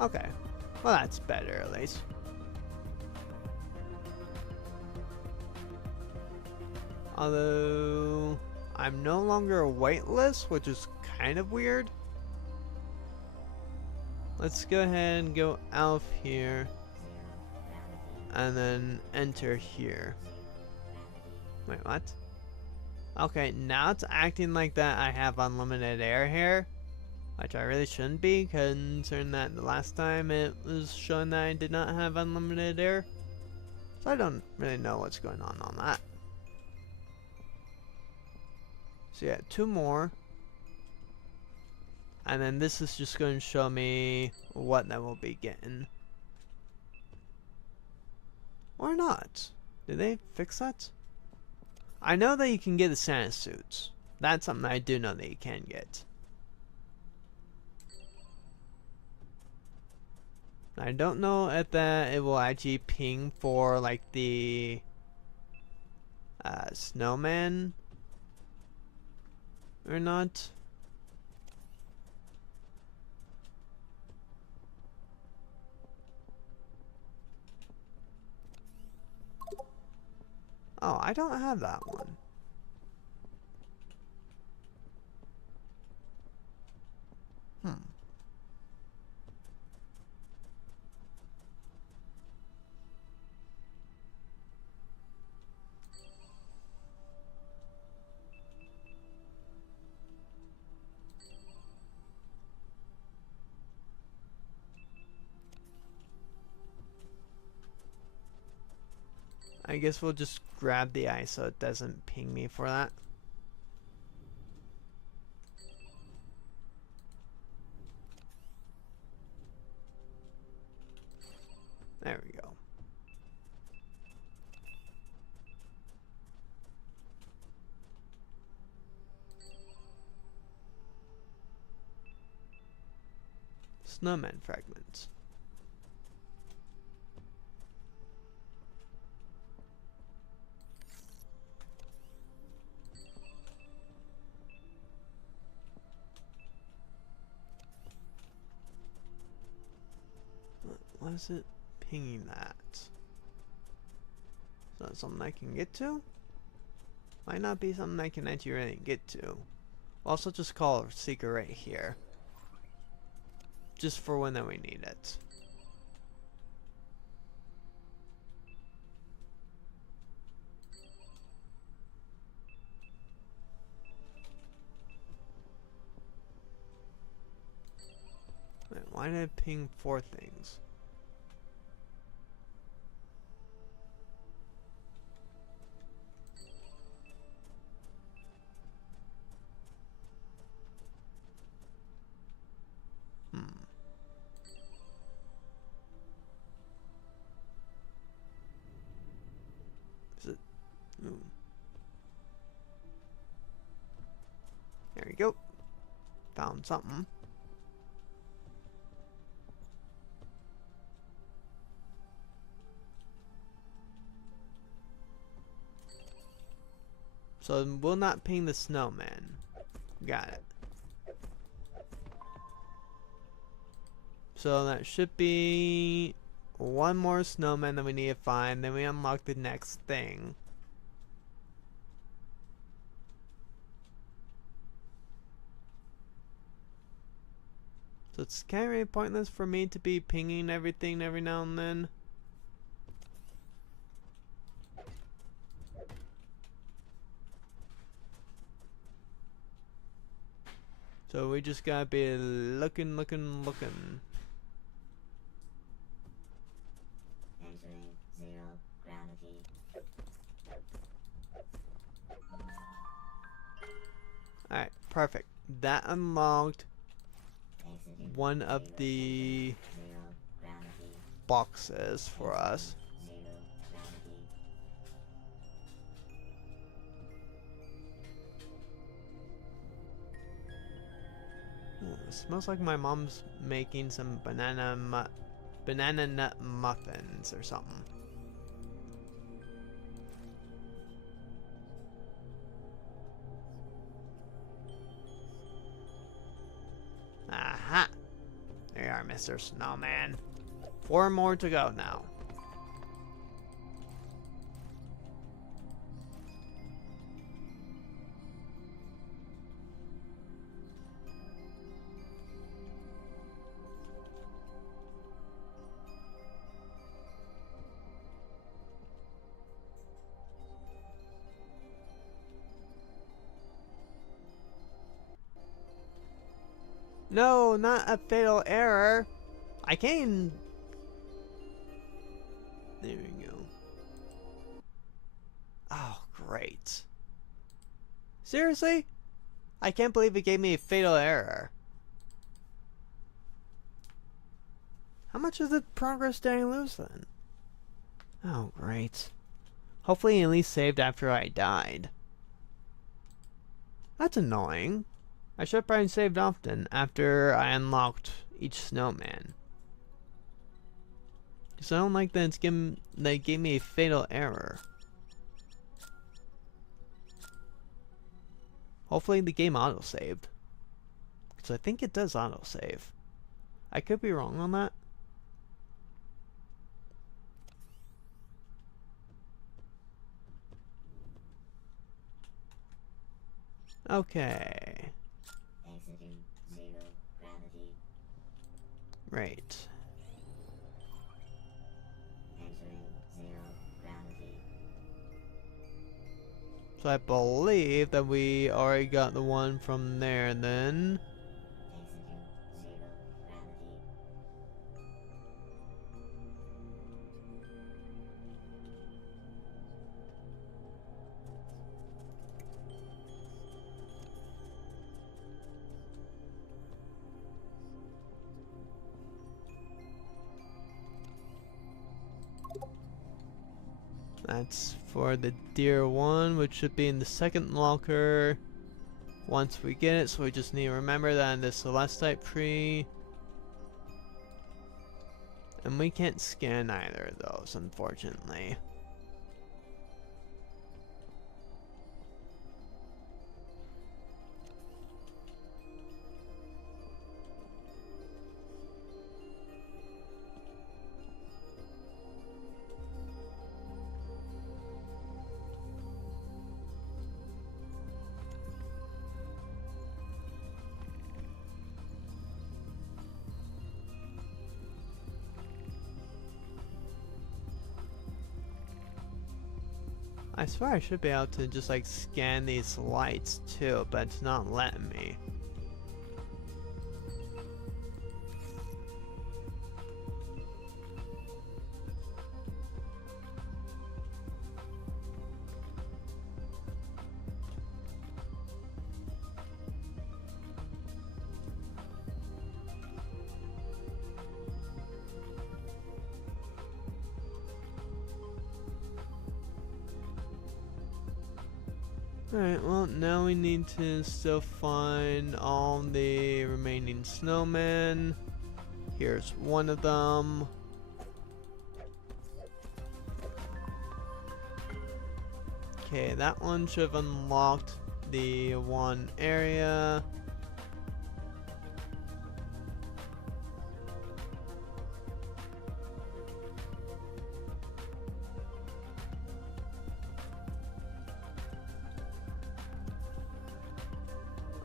Okay, well that's better at least. Although, I'm no longer weightless, which is kind of weird. Let's go ahead and go out of here. And then enter here. Wait, what? Okay, now it's acting like that I have unlimited air here. Which I really shouldn't be, considering that the last time it was showing that I did not have unlimited air. So I don't really know what's going on that. So yeah, 2 more. And then this is just going to show me what I will be getting. Or not. Did they fix that? I know that you can get the Santa suits. That's something I do know that you can get. I don't know if that it will actually ping for like the snowman or not. Oh, I don't have that one. Hmm. I guess we'll just grab the ice so it doesn't ping me for that. There we go. Snowman fragments. Why is it pinging that? Is that something I can get to? Might not be something I can actually really get to. We'll also just call a secret right here. Just for when we need it. Wait, why did it ping 4 things? Hmm. Is it? Ooh. There we go. Found something. So it will not ping the snowman. Got it. So that should be 1 more snowman that we need to find. Then we unlock the next thing. So it's kind of really pointless for me to be pinging everything every now and then. So we just gotta be looking. Entering 0 gravity. Alright, perfect. That unlocked Exiting one of 0 the 0 gravity. boxes for us. 0 gravity. Ooh, it smells like my mom's making some banana nut muffins or something. Aha! There you are, Mr. Snowman. 4 more to go now. No, not a fatal error. I can't even... There we go. Oh, great. Seriously? I can't believe it gave me a fatal error. How much of the progress did I lose then? Oh, great. Hopefully he at least saved after I died. That's annoying. I should have probably saved often after I unlocked each snowman. Because I don't like that they gave me a fatal error. Hopefully the game auto-saved. Because I think it does auto-save. I could be wrong on that. Okay. Exiting zero gravity. Right. Entering zero gravity. So I believe that we already got the one from there then. Exiting zero gravity. That's for the deer one, which should be in the second locker. Once we get it, so we just need to remember that in the Celestite tree. And we can't scan either of those, unfortunately. I swear I should be able to just like scan these lights too, but it's not letting me. Alright, well, now we need to still find all the remaining snowmen. Here's one of them. Okay, that one should have unlocked the one area.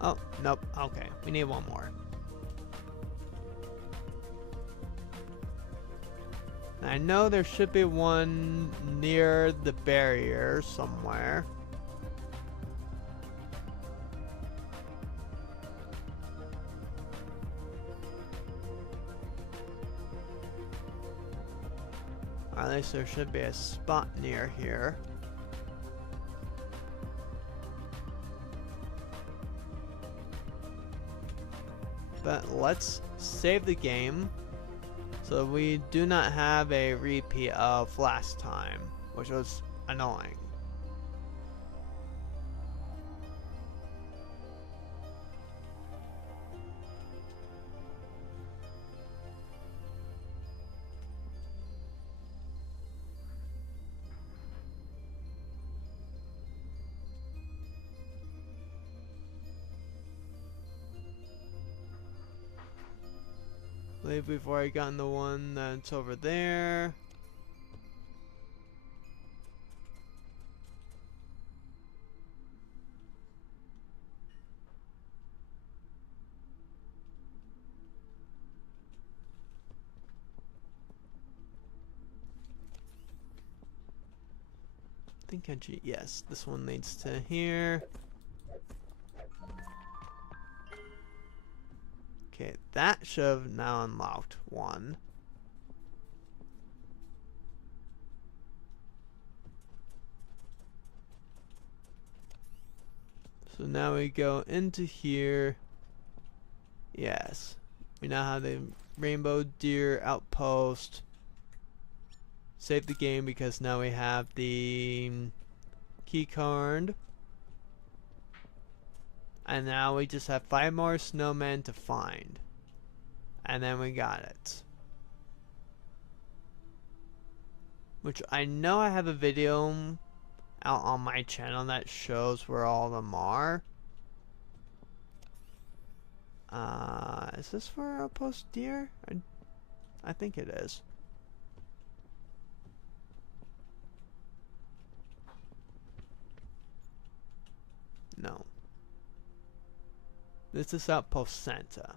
Oh, nope. Okay, we need one more. I know there should be one near the barrier somewhere. Or at least there should be a spot near here. But let's save the game so we do not have a repeat of last time, which was annoying. I believe we've already gotten the one that's over there. I think yes, this one leads to here. Okay, that should have now unlocked one. So now we go into here. Yes. We now have the Rainbow Deer Outpost. Save the game because now we have the key card. And now we just have 5 more snowmen to find. And then we got it. Which I know I have a video out on my channel that shows where all of them are. Is this for Outpost Deer? I think it is. No. This is Outpost Santa.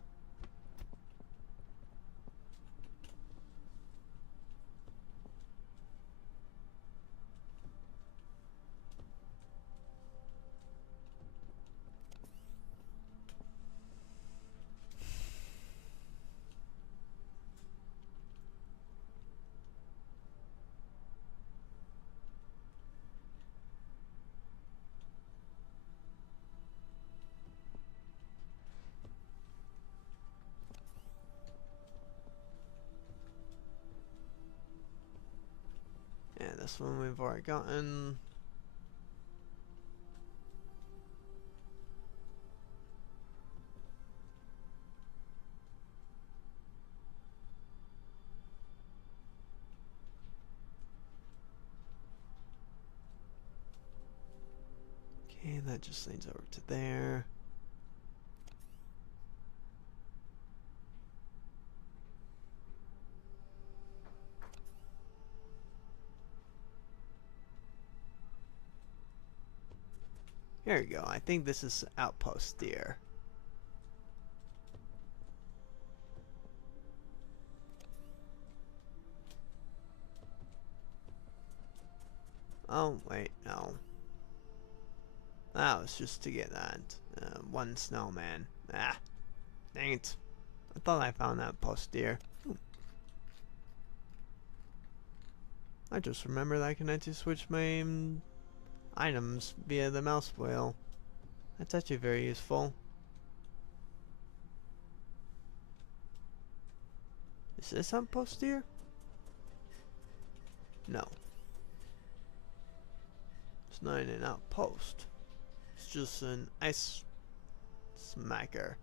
Yeah, this one we've already gotten. Okay, that just leads over to there. Here we go. I think this is Outpost Deer. Oh, wait, no. That was just to get that one snowman. Ah, dang it. I thought I found Outpost Deer. Ooh. I just remembered I can actually switch my items via the mouse wheel. That's actually very useful. Is this Outpost Deer? No. It's not an outpost. It's just an ice smacker.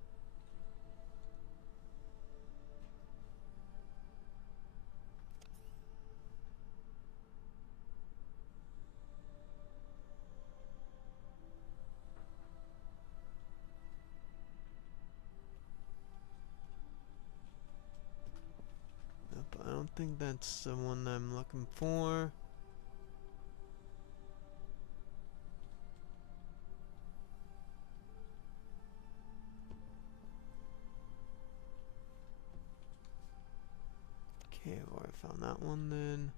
Nope, I don't think that's the one I'm looking for. Okay, well, I found that one then.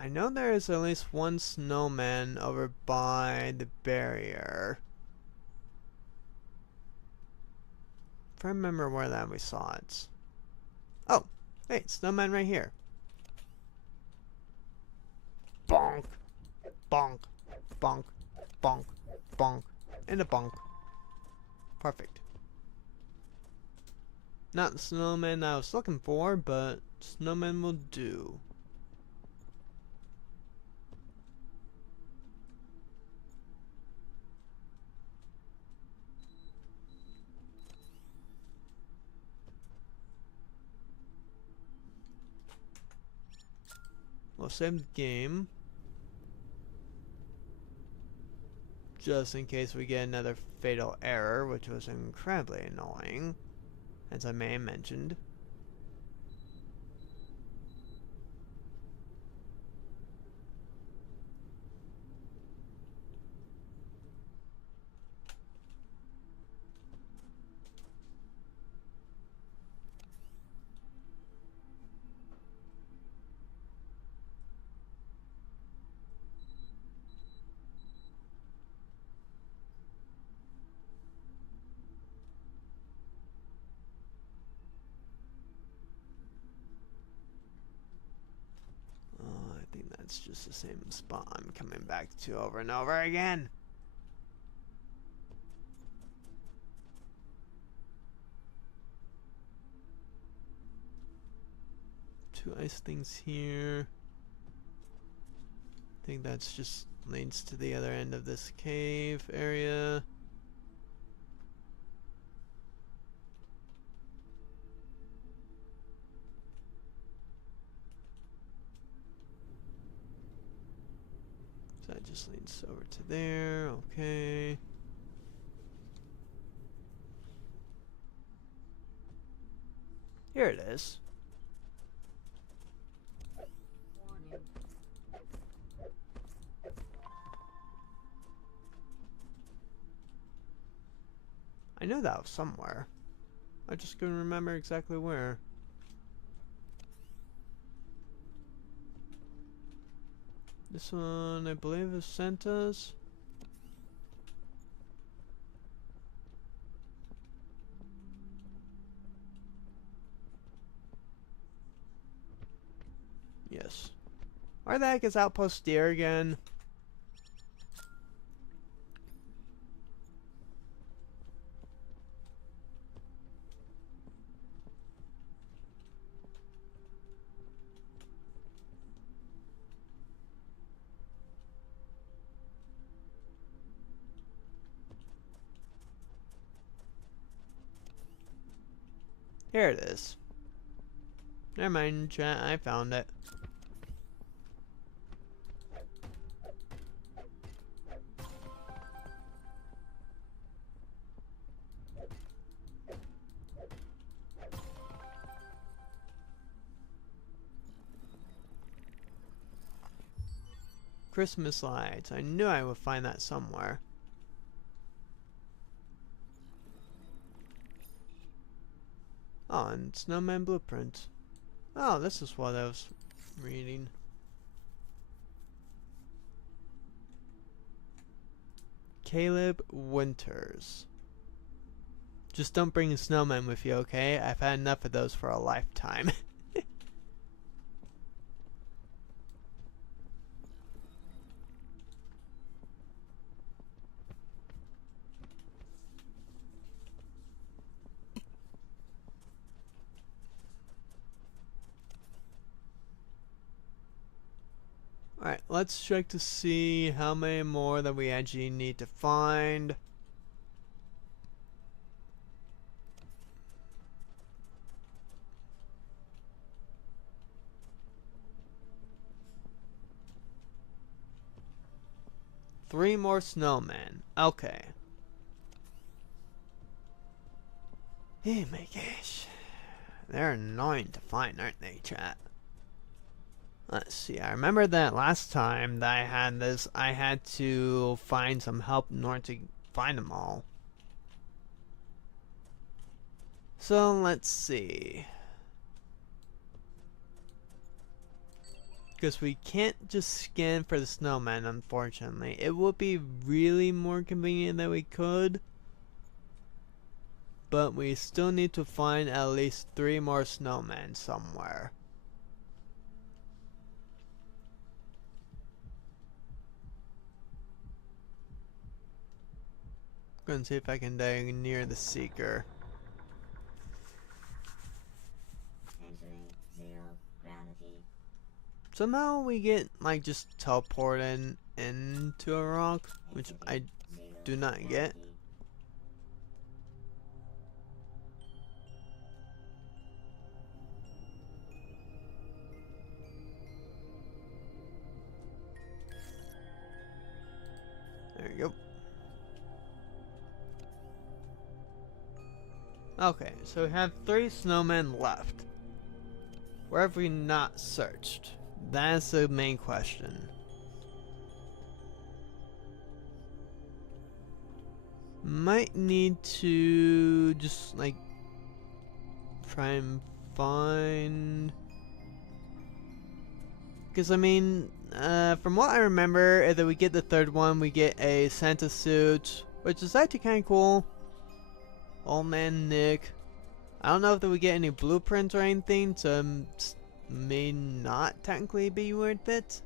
I know there is at least one snowman over by the barrier. If I remember where that we saw it. Oh, hey, snowman right here. Bonk, bonk, bonk, bonk, bonk, and a bonk. Perfect. Not the snowman I was looking for, but snowman will do. We'll save the game. Just in case we get another fatal error, which was incredibly annoying, as I may have mentioned. it's just the same spot I'm coming back to over and over again. Two ice things here. I think that's just leads to the other end of this cave area. So that just leads over to there. Okay. Here it is. Warning. I know that was somewhere. I just couldn't remember exactly where. This one, I believe, is Santa's. Yes. Where the heck is Outpost Deer again? Here it is. Never mind, chat, I found it. Christmas lights. I knew I would find that somewhere. Oh, and Snowman Blueprint. Oh, this is what I was reading. Caleb Winters. Just don't bring a snowman with you, okay? I've had enough of those for a lifetime. Alright, let's check to see how many more that we actually need to find. Three more snowmen. Okay. Oh my gosh. They're annoying to find, aren't they, chat? Let's see, I remember that last time that I had this, I had to find some help in order to find them all. So, let's see. Because we can't just scan for the snowman, unfortunately. It would be really more convenient that we could. But we still need to find at least 3 more snowmen somewhere. Gonna see if I can dig near the seeker. Entering zero gravity. Somehow we get like just teleported into a rock, which I Zero do not get. gravity. There you go. Okay, so we have 3 snowmen left. Where have we not searched? That's the main question. Might need to just like try and find, because I mean, from what I remember, if we get the 3rd one, we get a Santa suit, which is actually kind of cool. Old Man Nick. I don't know if we get any blueprints or anything, so may not technically be worth it.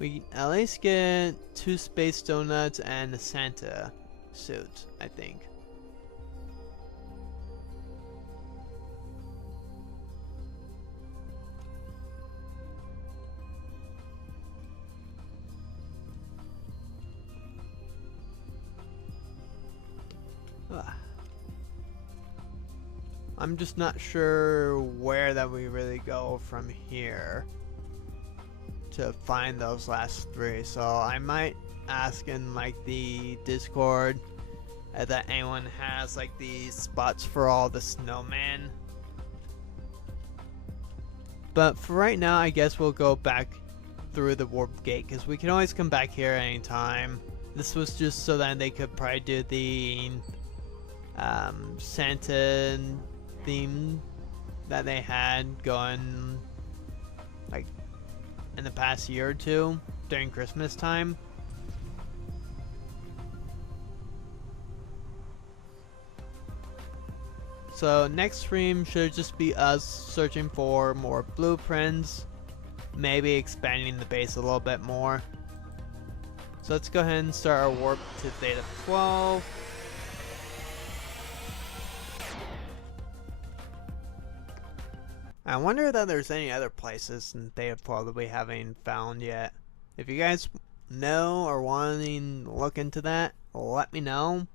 We at least get 2 space donuts and a Santa suit, I think. Ugh. I'm just not sure where that we really go from here to find those last 3, so I might ask in like the Discord that anyone has like the spots for all the snowmen. But for right now, I guess we'll go back through the warp gate because we can always come back here anytime. This was just so that they could probably do the Santa theme that they had going like in the past year or 2 during Christmas time. So next stream should just be us searching for more blueprints, maybe expanding the base a little bit more. So let's go ahead and start our warp to Theta 12. I wonder that there's any other places in Theta 12 that we haven't found yet. If you guys know or want to look into that, let me know.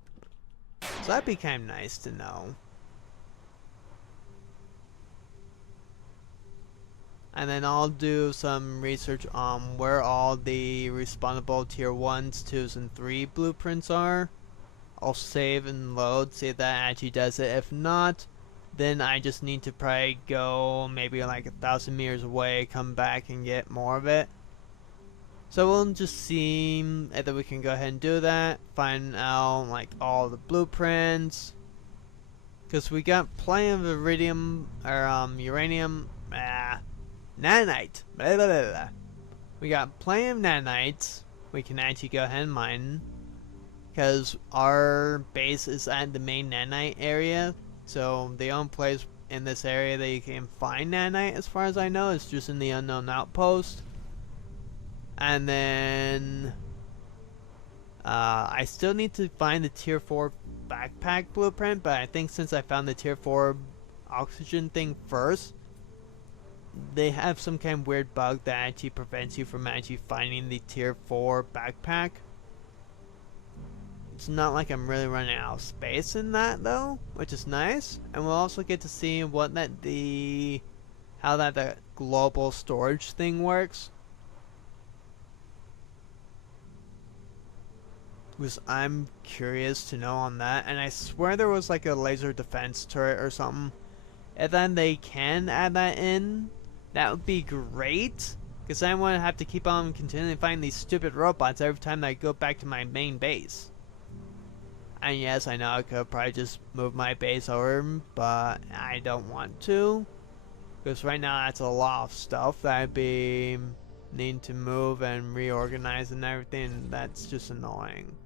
So that'd be kind of nice to know. And then I'll do some research on where all the respawnable tier 1s, 2s, and 3 blueprints are. I'll save and load, see if that actually does it. If not, then I just need to probably go maybe like 1,000 meters away, come back and get more of it. So we'll just see if we can go ahead and do that. Find out like all the blueprints. Because we got plenty of iridium, or uranium, nanite. Blah, blah, blah, blah. We got plenty of nanites we can actually go ahead and mine. Because our base is at the main nanite area. So the only place in this area that you can find nanite, as far as I know, is just in the unknown outpost. And then I still need to find the tier 4 backpack blueprint, but I think since I found the tier 4 oxygen thing first, they have some kind of weird bug that actually prevents you from actually finding the tier 4 backpack. It's not like I'm really running out of space in that though, which is nice. And we'll also get to see what that how the global storage thing works. Because I'm curious to know on that, and I swear there was like a laser defense turret or something. If then they can add that in, that would be great. Because I wouldn't have to keep on continuing finding these stupid robots every time I go back to my main base. And yes, I know I could probably just move my base over, but I don't want to. Because right now that's a lot of stuff that I'd be needing to move and reorganize and everything. That's just annoying.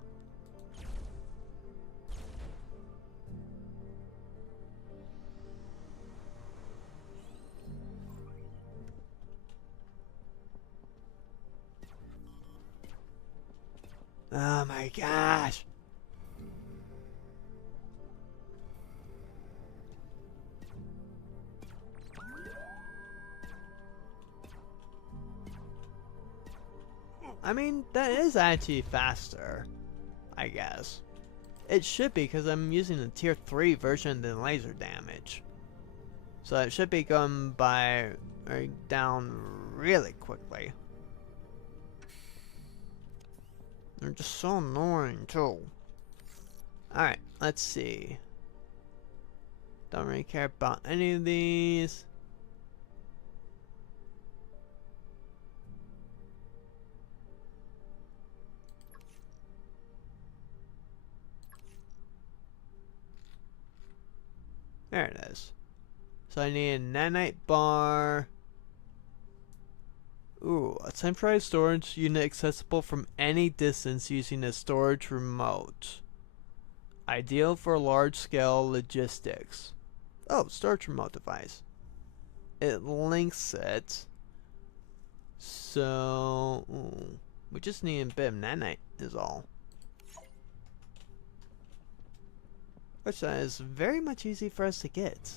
Oh my gosh. I mean, that is actually faster, I guess. It should be because I'm using the tier 3 version than laser damage. So it should be going by down really quickly. They're just so annoying too. Alright, let's see. Don't really care about any of these. There it is. So I need a nanite bar. Ooh, a temporary storage unit accessible from any distance using a storage remote. Ideal for large-scale logistics. Oh, storage remote device. It links it. So, we just need a bit of nanite is all. Which is very much easy for us to get.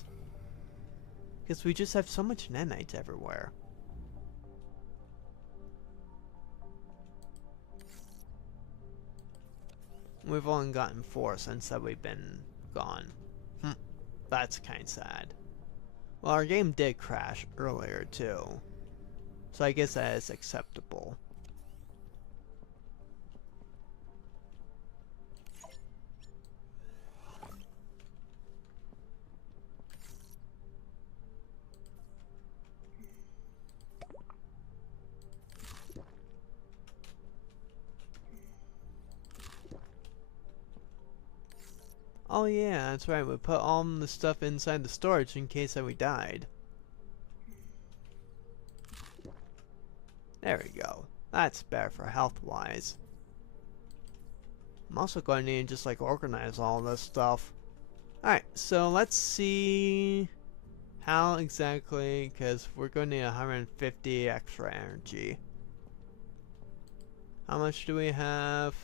Because we just have so much nanite everywhere. We've only gotten 4 since that we've been gone. That's kinda sad. Well, our game did crash earlier too. So I guess that is acceptable. Oh yeah, that's right, we put all the stuff inside the storage in case that we died. There we go. That's better for health-wise. I'm also going to need to just like organize all this stuff. Alright, so let's see how exactly, because we're going to need 150 extra energy. How much do we have?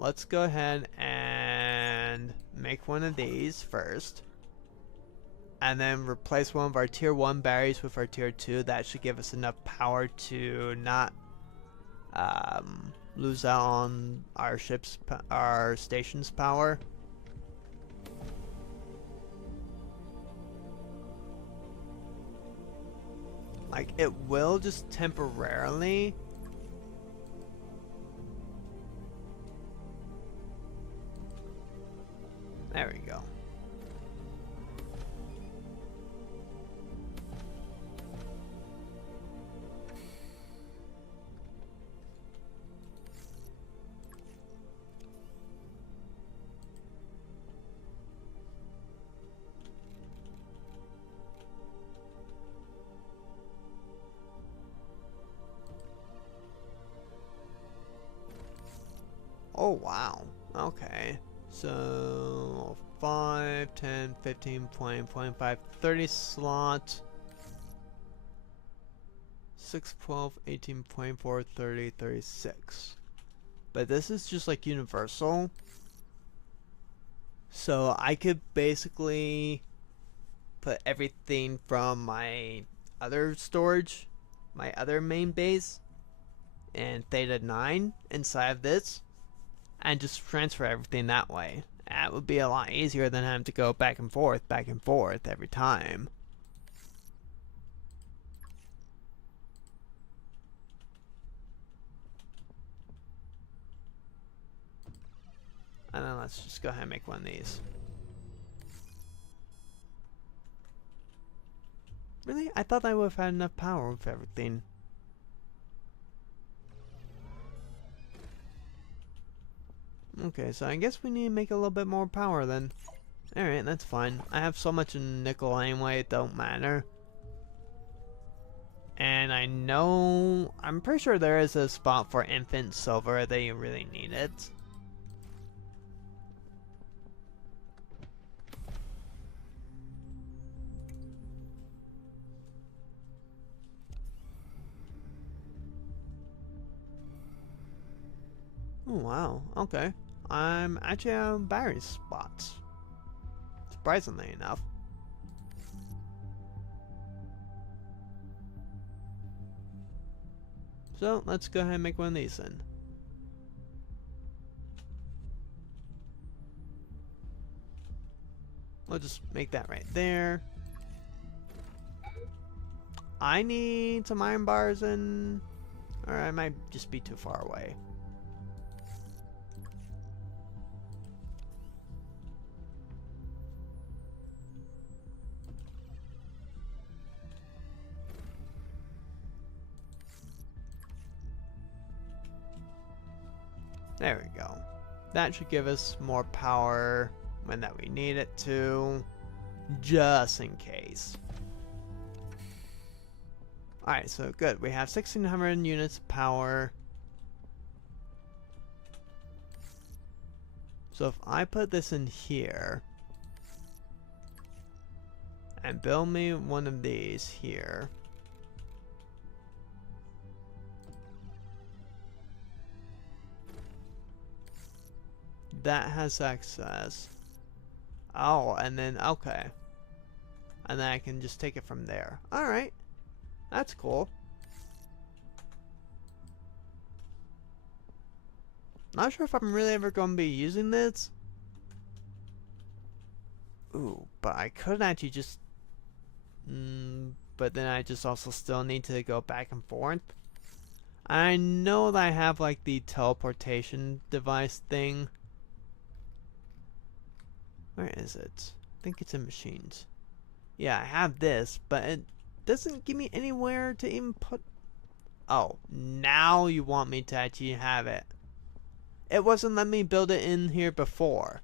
Let's go ahead and make one of these first. And then replace one of our tier 1 batteries with our tier 2. That should give us enough power to not lose out on our our station's power. Like, it will just temporarily. There we go. Oh wow. Okay. So 5, 10, 15, 20, 25, 30 slot. 6, 12, 18, 24, 30, 36. But this is just like universal. So I could basically put everything from my other storage, my other main base, and Theta 9 inside of this, and just transfer everything that way. That would be a lot easier than having to go back and forth every time. And then let's just go ahead and make one of these. Really? I thought I would have had enough power with everything. Okay, so I guess we need to make a little bit more power then. Alright, that's fine. I have so much in nickel anyway, it don't matter. And I know, I'm pretty sure there is a spot for infant silver that you really need it. Oh wow, okay. I'm actually out of battery spots. Surprisingly enough. So let's go ahead and make one of these then. We'll just make that right there. I need some iron bars and... or I might just be too far away. There we go. That should give us more power when that we need it to, just in case. Alright, so good. We have 1600 units of power. So if I put this in here and build me one of these here, that has access. Oh, and then, okay. And then I can just take it from there. Alright. That's cool. Not sure if I'm really ever going to be using this. Ooh, but I could actually just... but then I just also still need to go back and forth. I know that I have like the teleportation device thing. Where is it? I think it's in machines. Yeah, I have this, but it doesn't give me anywhere to even put... Oh, now you want me to actually have it. It wasn't letting me build it in here before.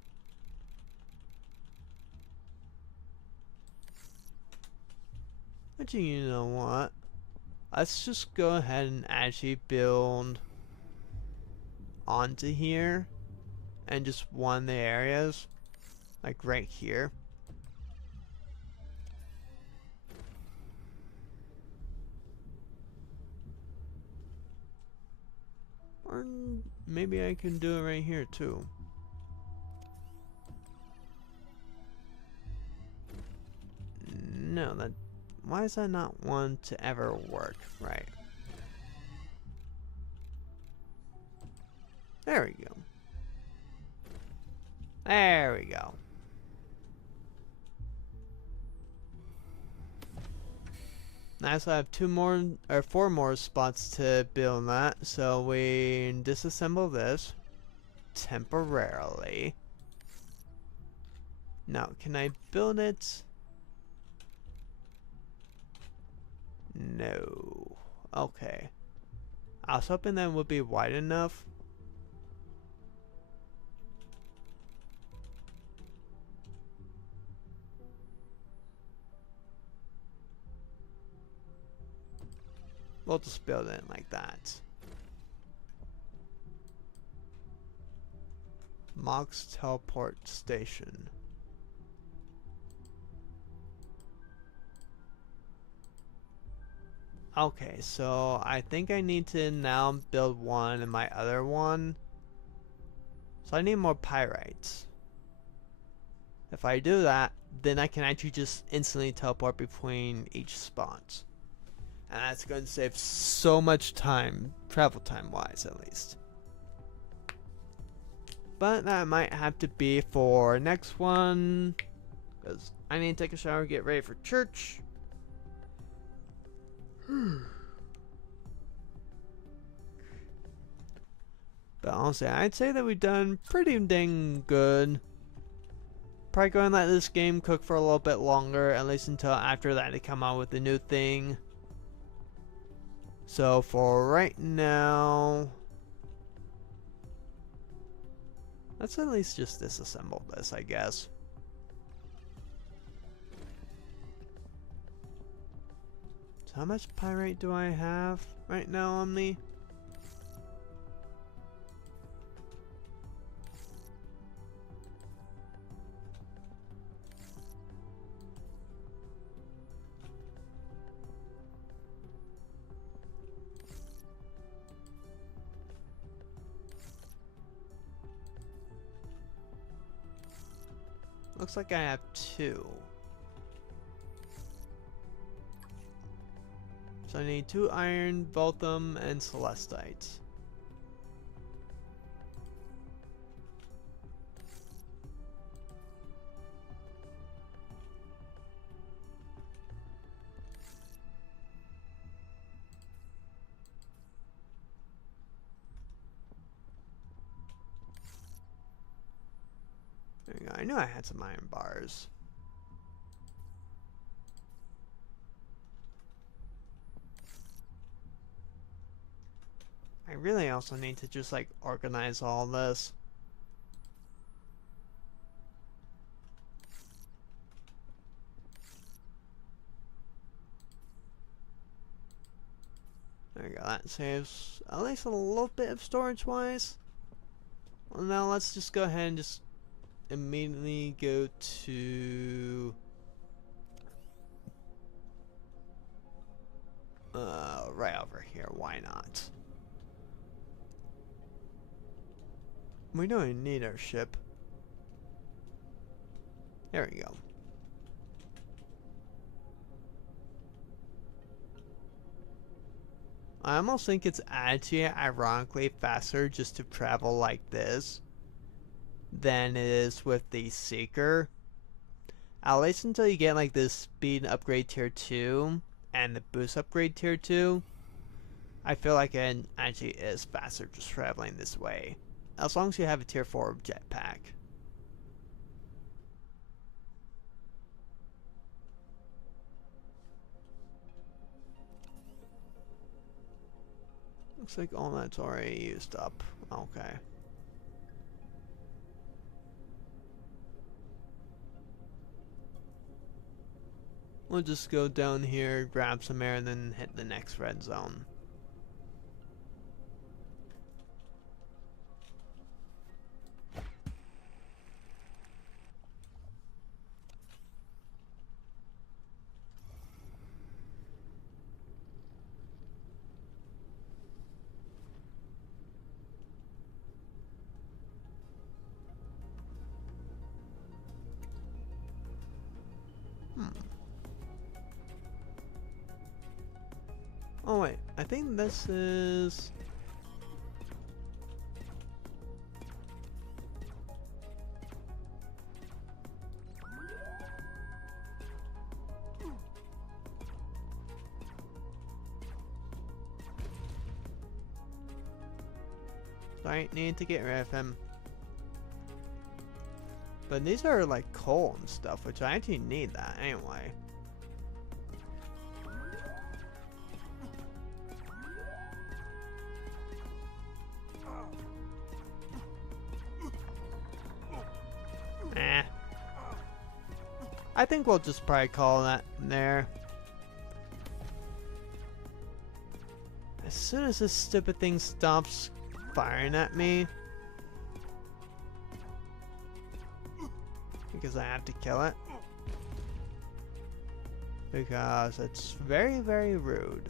Actually, you know what? Let's just go ahead and actually build onto here and just one of the areas, like right here. Or maybe I can do it right here too. No, that... Why is that not one to ever work? Right. There we go. There we go. Now so I have 4 more spots to build that. So we disassemble this temporarily. Now, can I build it? No. Okay. I was hoping that would be wide enough. We'll just build it like that. Mox Teleport Station. Okay, so I think I need to now build one in my other one. So I need more pyrites. If I do that, then I can actually just instantly teleport between each spot. And that's going to save so much time, travel time wise at least. But that might have to be for next one, because I need to take a shower, get ready for church. But honestly, I'd say that we've done pretty dang good. Probably going to let this game cook for a little bit longer, at least until after that they come out with the new thing. So for right now, let's at least just disassemble this, I guess. So how much pyrite do I have right now on me? Looks like I have 2. So I need 2 iron, Voltham, and Celestite. There we go. I knew I had some iron bars. I really also need to just like organize all this. There we go. That saves at least a little bit of storage wise. Well, now let's just go ahead and just immediately go to right over here. Why not? We don't even need our ship. There we go. I almost think it's actually ironically faster just to travel like this than it is with the Seeker. At least until you get like this speed upgrade tier 2 and the boost upgrade tier 2. I feel like it actually is faster just traveling this way. As long as you have a tier 4 jetpack. Looks like all that's already used up. Okay. We'll just go down here, grab some air, and then hit the next red zone. Oh wait, I think this is... Sorry, need to get rid of him. But these are like coal and stuff, which I actually need that anyway. Eh. I think we'll just probably call that there. As soon as this stupid thing stops firing at me, because I have to kill it, because it's very, very rude.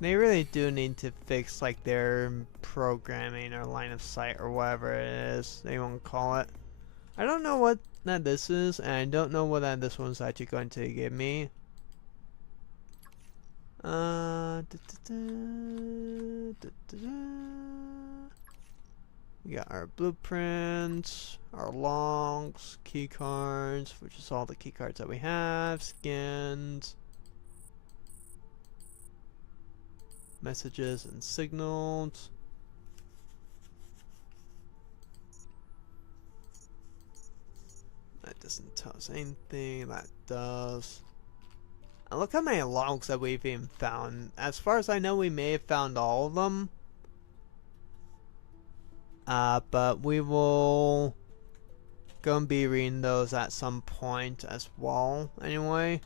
They really do need to fix like their programming or line of sight or whatever it is they want to call it. I don't know what that this is, and I don't know what that this one's actually going to give me. We got our blueprints, our logs, key cards, which is all the key cards that we have, skins, messages and signals. That doesn't tell us anything. That does. And look how many logs that we've even found. As far as I know, we may have found all of them. But we will go and be reading those at some point as well. Anyway.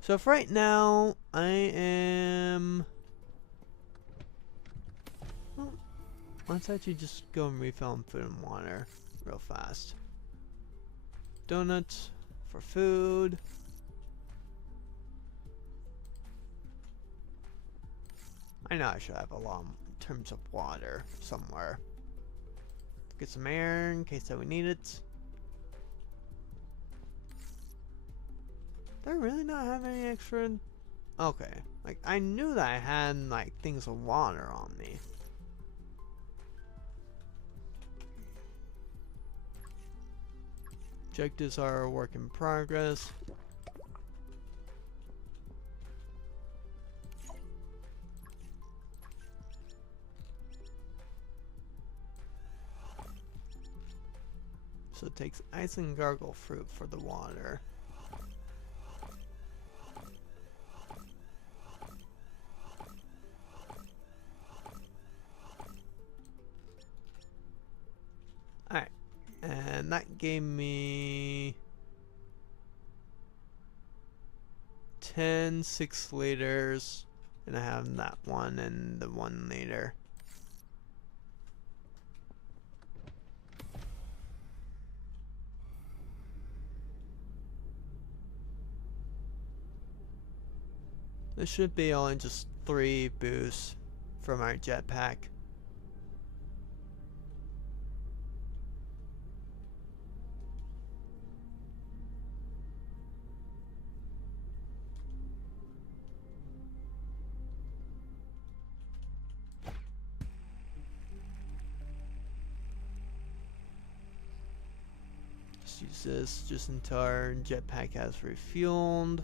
So for right now, I am... Well, let's actually just go and refill food and water real fast. Donuts for food. I know I should have a lot in terms of water somewhere. Get some air in case that we need it. Do I really not have any extra? Okay, like I knew that I had like things of water on me. Objectives are a work in progress. So it takes ice and gargle fruit for the water. Alright. And that gave me 10 6 liters. And I have that one and the 1 liter. This should be only just 3 boosts from our jetpack. Let's use this just until our jetpack has refueled.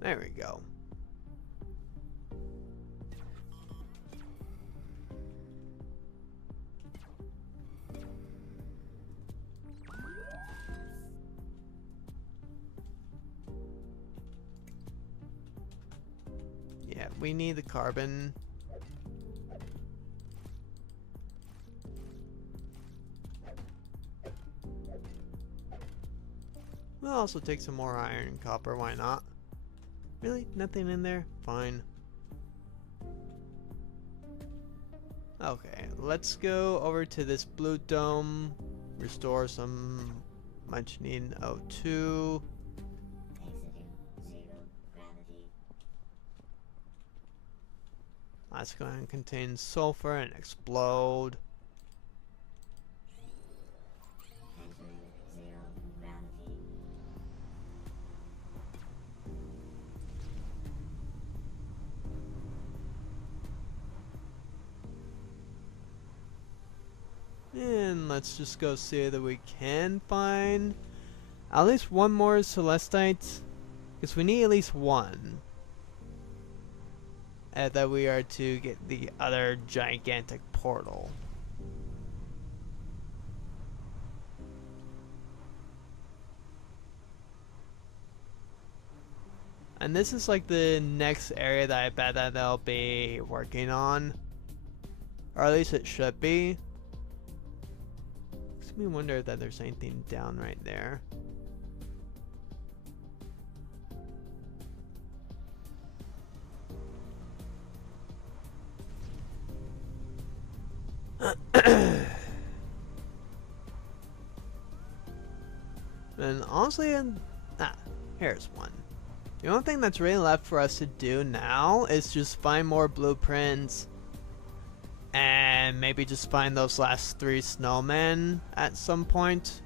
There we go. Yeah, we need the carbon. We'll also take some more iron and copper, why not? Really? Nothing in there? Fine. Okay, let's go over to this blue dome, restore some much needed O2. Exiting 0 gravity. Let's go ahead and contain sulfur and explode. Entering 0 gravity. And let's just go see that we can find at least one more Celestite. Because we need at least one. And that we are to get the other gigantic portal. And this is like the next area that I bet that they'll be working on. Or at least it should be. Makes me wonder that there's anything down right there. And honestly, here's one. The only thing that's really left for us to do now is just find more blueprints and maybe just find those last 3 snowmen at some point.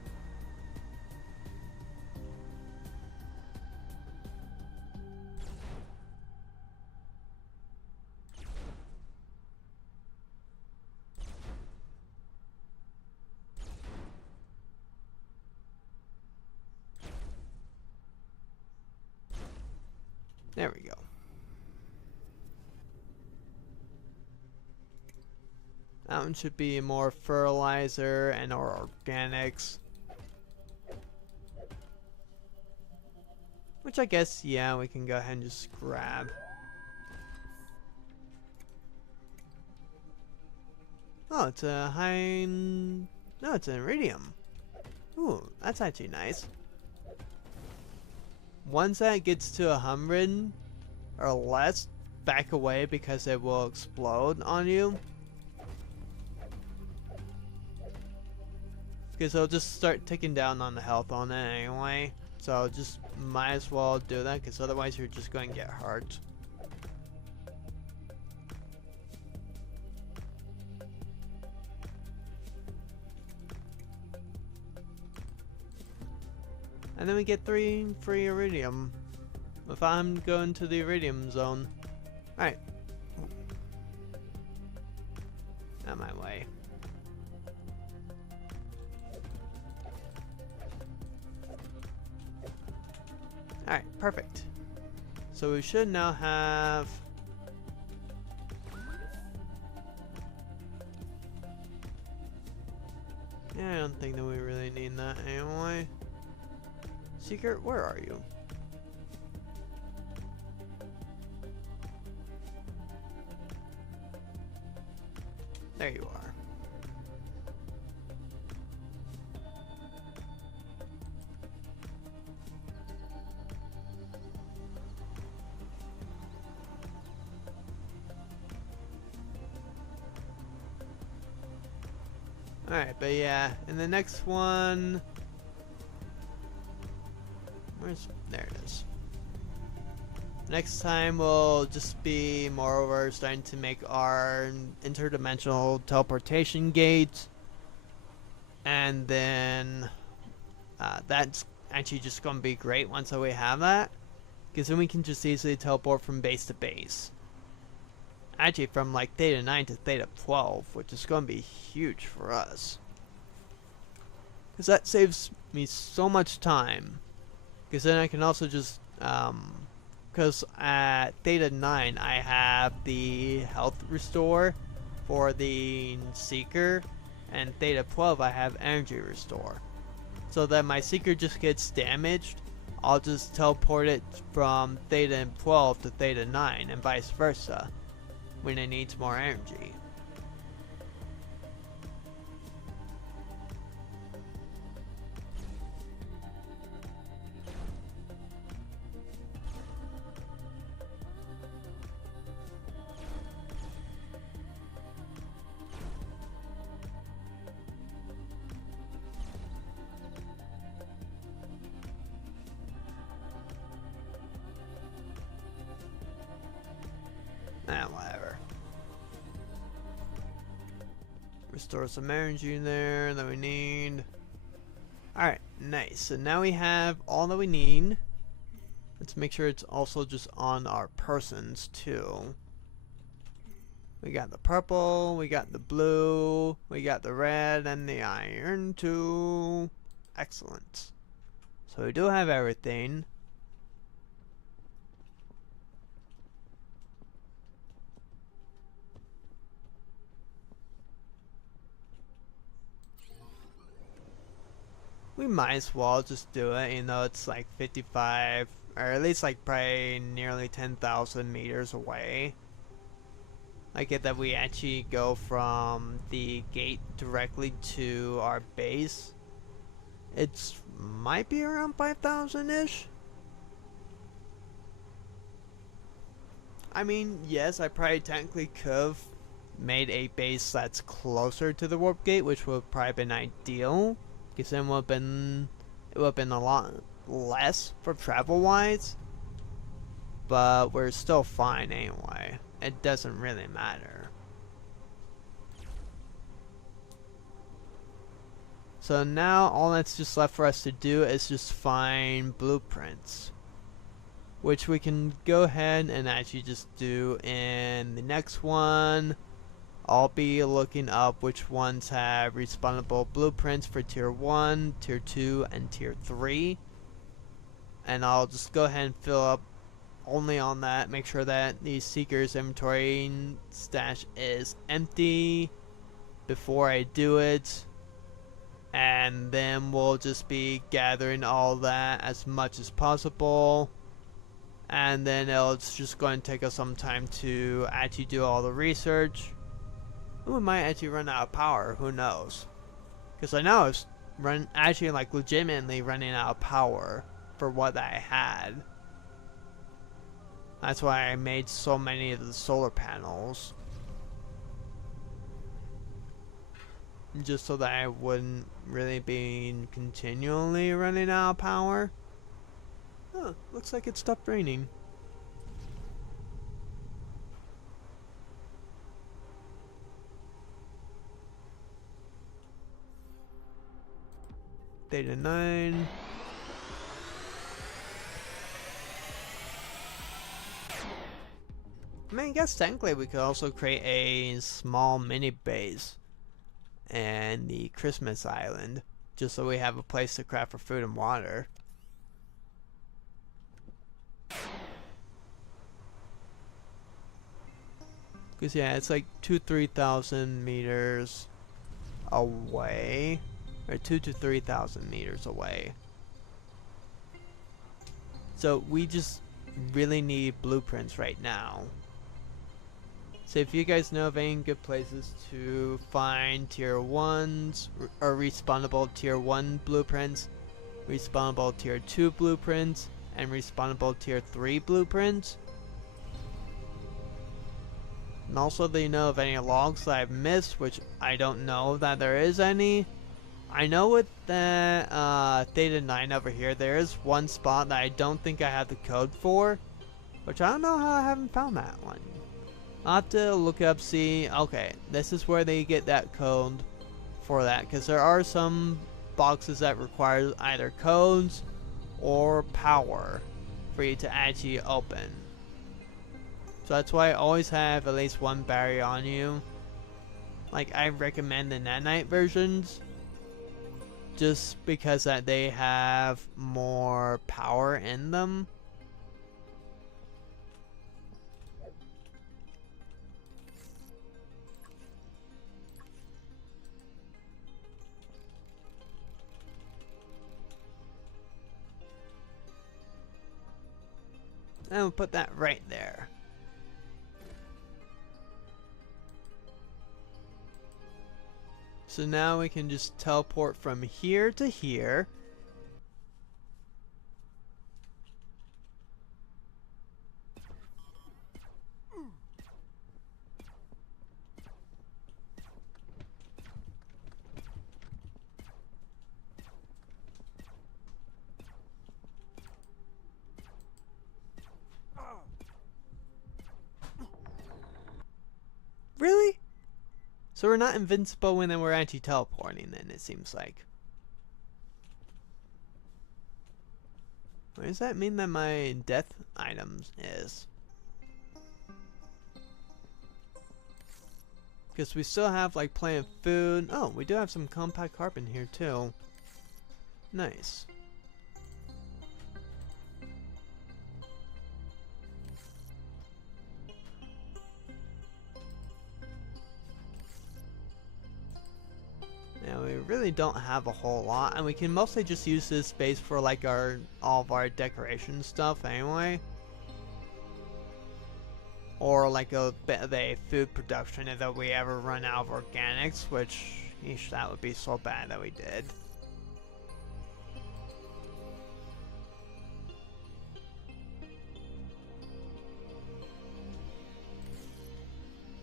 There we go. That one should be more fertilizer and or organics. Which I guess, yeah, we can go ahead and just grab. Oh, it's a high... No, it's an iridium. Ooh, that's actually nice. Once that gets to 100 or less, back away because it will explode on you. Because it'll just start ticking down on the health on it anyway. So just might as well do that because otherwise you're just going to get hurt. And then we get 3 free iridium. If I'm going to the iridium zone. Alright. Out my way. Alright, perfect. So we should now have Yeah, I don't think that we really need that anyway. Secret, where are you? There you are. Alright, but yeah, in the next one... There it is. Next time we'll just be, moreover, starting to make our interdimensional teleportation gate. And then... that's actually just going to be great once we have that. Because then we can just easily teleport from base to base. Actually, from like Theta 9 to Theta 12, which is going to be huge for us. Because that saves me so much time. Because then I can also just, because at Theta 9 I have the health restore for the Seeker, and Theta 12 I have energy restore. So that my Seeker just gets damaged, I'll just teleport it from Theta 12 to Theta 9 and vice versa when it needs more energy. Whatever. Restore some energy in there that we need. Alright, nice. So now we have all that we need. Let's make sure it's also just on our persons too. We got the purple, we got the blue, we got the red, and the iron too. Excellent. So we do have everything. We might as well just do it, you know, it's like 55, or at least like probably nearly 10,000 meters away. I get that we actually go from the gate directly to our base. It's might be around 5,000-ish. I mean, yes, I probably technically could have made a base that's closer to the warp gate, which would have probably been ideal. Because then it would have been a lot less for travel wise. But we're still fine anyway. It doesn't really matter. So now all that's just left for us to do is just find blueprints, which we can go ahead and actually just do in the next one. I'll be looking up which ones have respawnable blueprints for tier 1, tier 2, and tier 3. And I'll just go ahead and fill up only on that. Make sure that the Seeker's inventory stash is empty before I do it. And then we'll just be gathering all that as much as possible. And then it's just going to take us some time to actually do all the research. We might actually run out of power, who knows? Because I know it's actually like legitimately running out of power for what I had. That's why I made so many of the solar panels. Just so that I wouldn't really be continually running out of power. Huh, looks like it stopped raining. Theta 9. I mean, I guess technically we could also create a small mini base and the Christmas Island, just so we have a place to craft for food and water. Because yeah, it's like 2,000–3,000 meters away. or 2 to 3,000 meters away. So we just really need blueprints right now. So if you guys know of any good places to find tier 1s or respawnable tier 1 blueprints, respawnable tier 2 blueprints, and respawnable tier 3 blueprints. And also do you know of any logs that I've missed, which I don't know that there is any. I know with the Theta 9 over here, there is one spot that I don't think I have the code for, which I don't know how I haven't found that one. I'll have to look up, see, okay, this is where they get that code for that, because there are some boxes that require either codes or power for you to actually open. So that's why I always have at least one battery on you. Like, I recommend the nanite versions, just because that they have more power in them. And we'll put that right there. So now we can just teleport from here to here. Really? So we're not invincible when we're actually teleporting then, it seems like. What does that mean that my death items is? Because we still have like plenty of food. Oh, we do have some compact carbon here too. Nice. Yeah, we really don't have a whole lot, and we can mostly just use this space for like all of our decoration stuff anyway. Or like a bit of a food production if we ever run out of organics, which, eesh, that would be so bad that we did.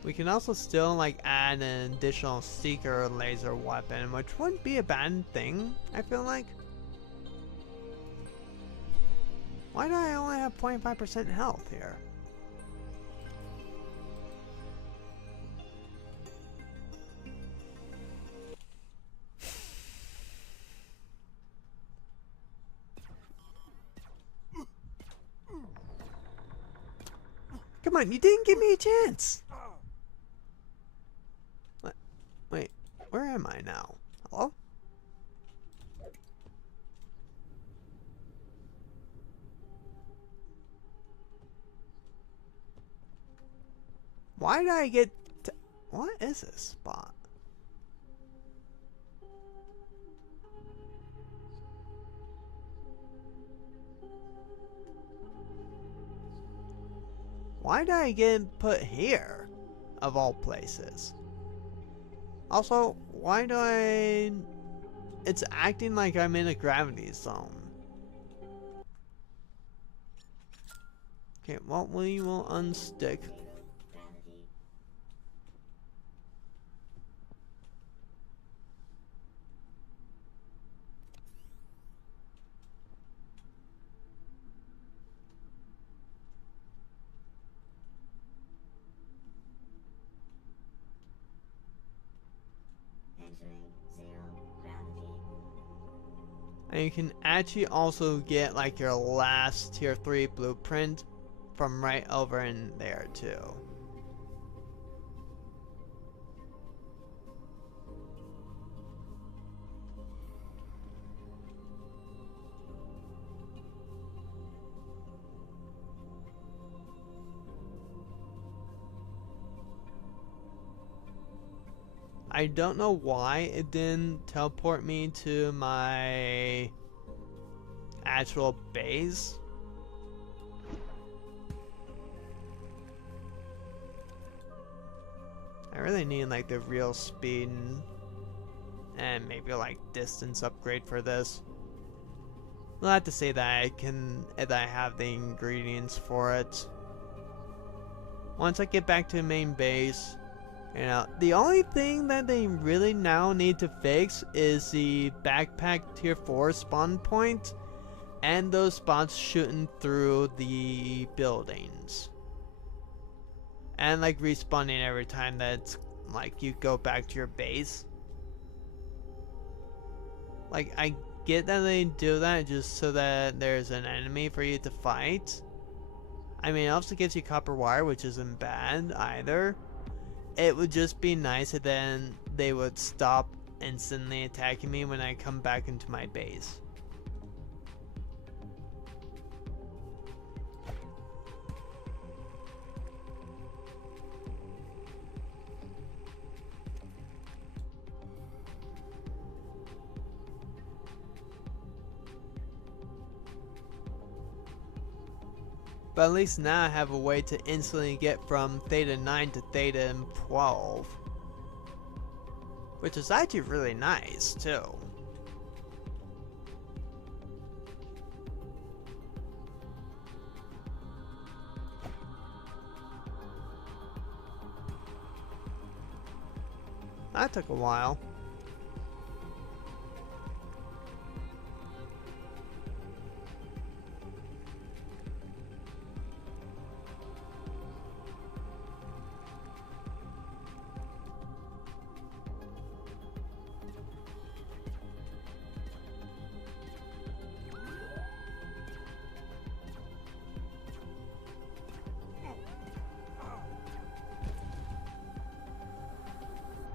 We can also still like add an additional seeker laser weapon, which wouldn't be a bad thing, I feel like. Why do I only have 25% health here? Come on, you didn't give me a chance! What? Wait, where am I now? Hello? Why did I get what is this spot? Why did I get put here? Of all places. Also, why do I... It's acting like I'm in a gravity zone. Okay, well, we will unstick. Gravity. Entering 0 gravity. And you can actually also get like your last tier 3 blueprint from right over in there too. I don't know why it didn't teleport me to my actual base. I really need like the real speed and maybe like distance upgrade for this. I'll have to say that that I have the ingredients for it. Once I get back to the main base, you know, the only thing that they really now need to fix is the backpack tier 4 spawn point and those spots shooting through the buildings. And like respawning every time that like you go back to your base. Like I get that they do that just so that there's an enemy for you to fight. I mean, it also gives you copper wire, which isn't bad either. It would just be nice if then they would stop instantly attacking me when I come back into my base. But at least now I have a way to instantly get from Theta 9 to Theta 12. Which is actually really nice, too. That took a while.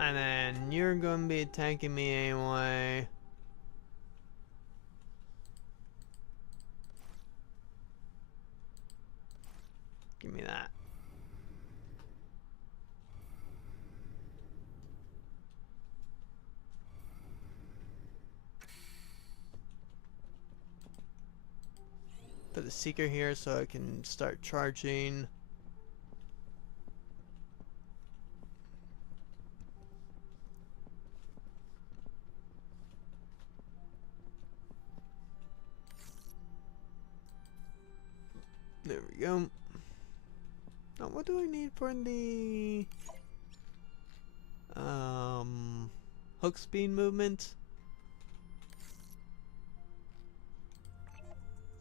And then you're going to be attacking me anyway. Give me that. Put the seeker here so I can start charging. There we go. Now what do I need for the hook speed movement?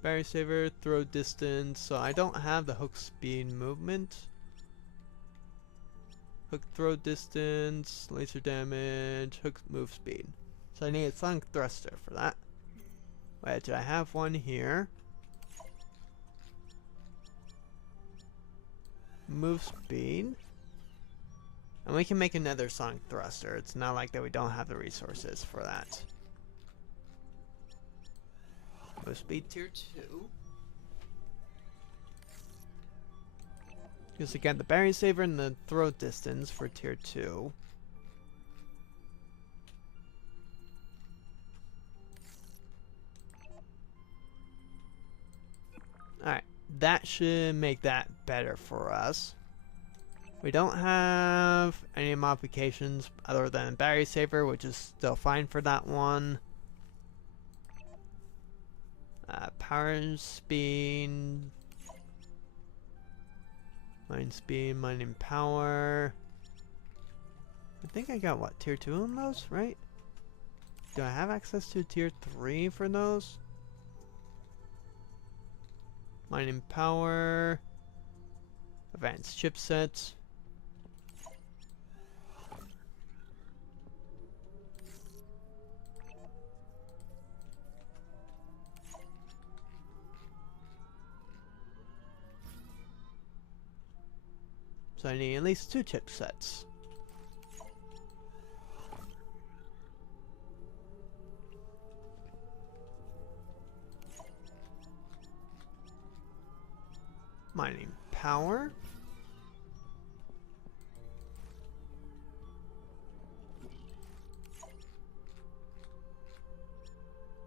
Barrier saver, throw distance, so I don't have the hook speed movement. Hook throw distance, laser damage, hook move speed. So I need a sonic thruster for that. Which I have one here. Move speed. And we can make another sonic thruster. It's not like that we don't have the resources for that. Move speed tier 2. Because again, the barrier saver and the throw distance for tier 2. Alright, that should make that better for us. We don't have any modifications other than barrier saver, which is still fine for that one. Power speed, mine speed, mining power. I think I got what, tier 2 on those, right? Do I have access to tier 3 for those? Mining power, advanced chipsets. So I need at least 2 chipsets. Mining power.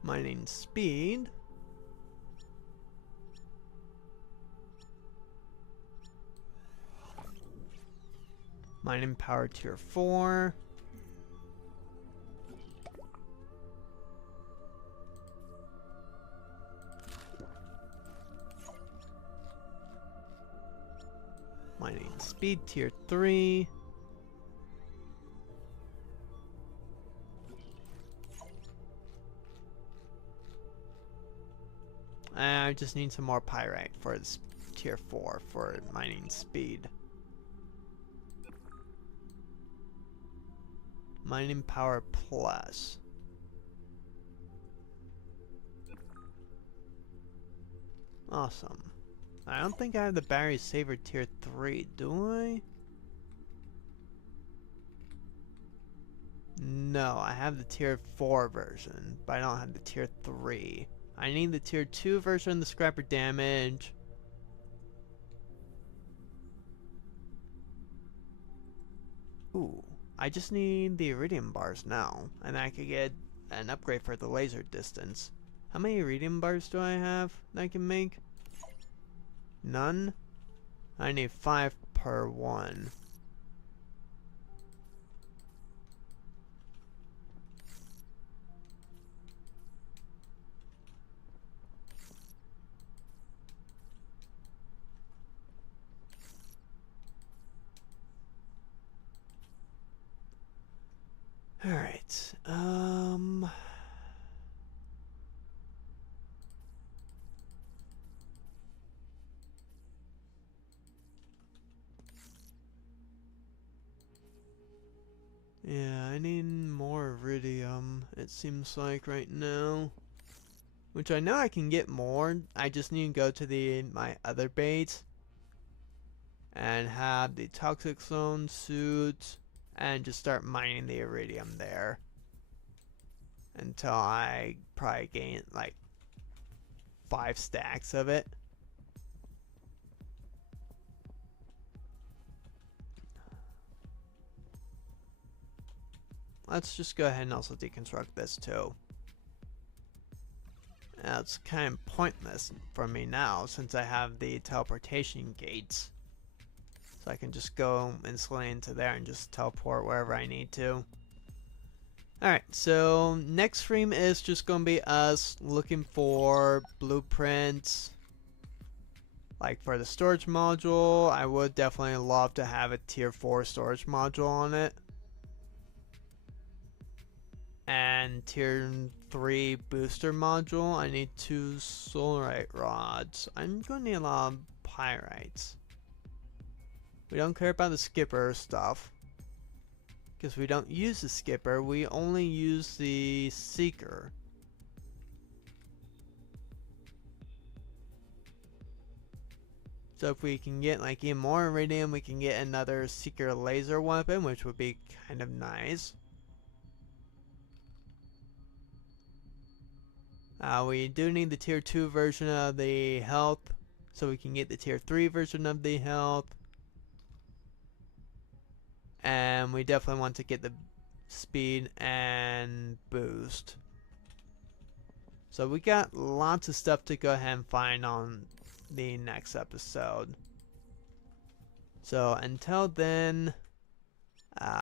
Mining speed. Mining power tier 4. Mining speed tier 3. I just need some more pyrite for this tier 4 for mining speed. Mining power plus. Awesome. I don't think I have the battery saver tier 3, do I? No, I have the tier 4 version, but I don't have the tier 3. I need the tier 2 version of the scrapper damage. Ooh, I just need the iridium bars now, and I could get an upgrade for the laser distance. How many iridium bars do I have that I can make? None? I need 5 per one. Alright, yeah, I need more iridium, it seems like right now. Which I know I can get more, I just need to go to my other base and have the toxic zone suit and just start mining the iridium there until I probably gain like 5 stacks of it. Let's just go ahead and also deconstruct this too. Now it's kind of pointless for me now since I have the teleportation gates. So I can just go instantly into there and just teleport wherever I need to. Alright, so next stream is just going to be us looking for blueprints. Like for the storage module, I would definitely love to have a tier 4 storage module on it. And tier 3 booster module, I need 2 solarite rods. I'm going to need a lot of pyrites. We don't care about the skipper stuff, because we don't use the skipper, we only use the seeker. So if we can get like even more iridium, we can get another seeker laser weapon, which would be kind of nice. We do need the tier 2 version of the health, so we can get the tier 3 version of the health. And we definitely want to get the speed and boost. So we got lots of stuff to go ahead and find on the next episode. So until then,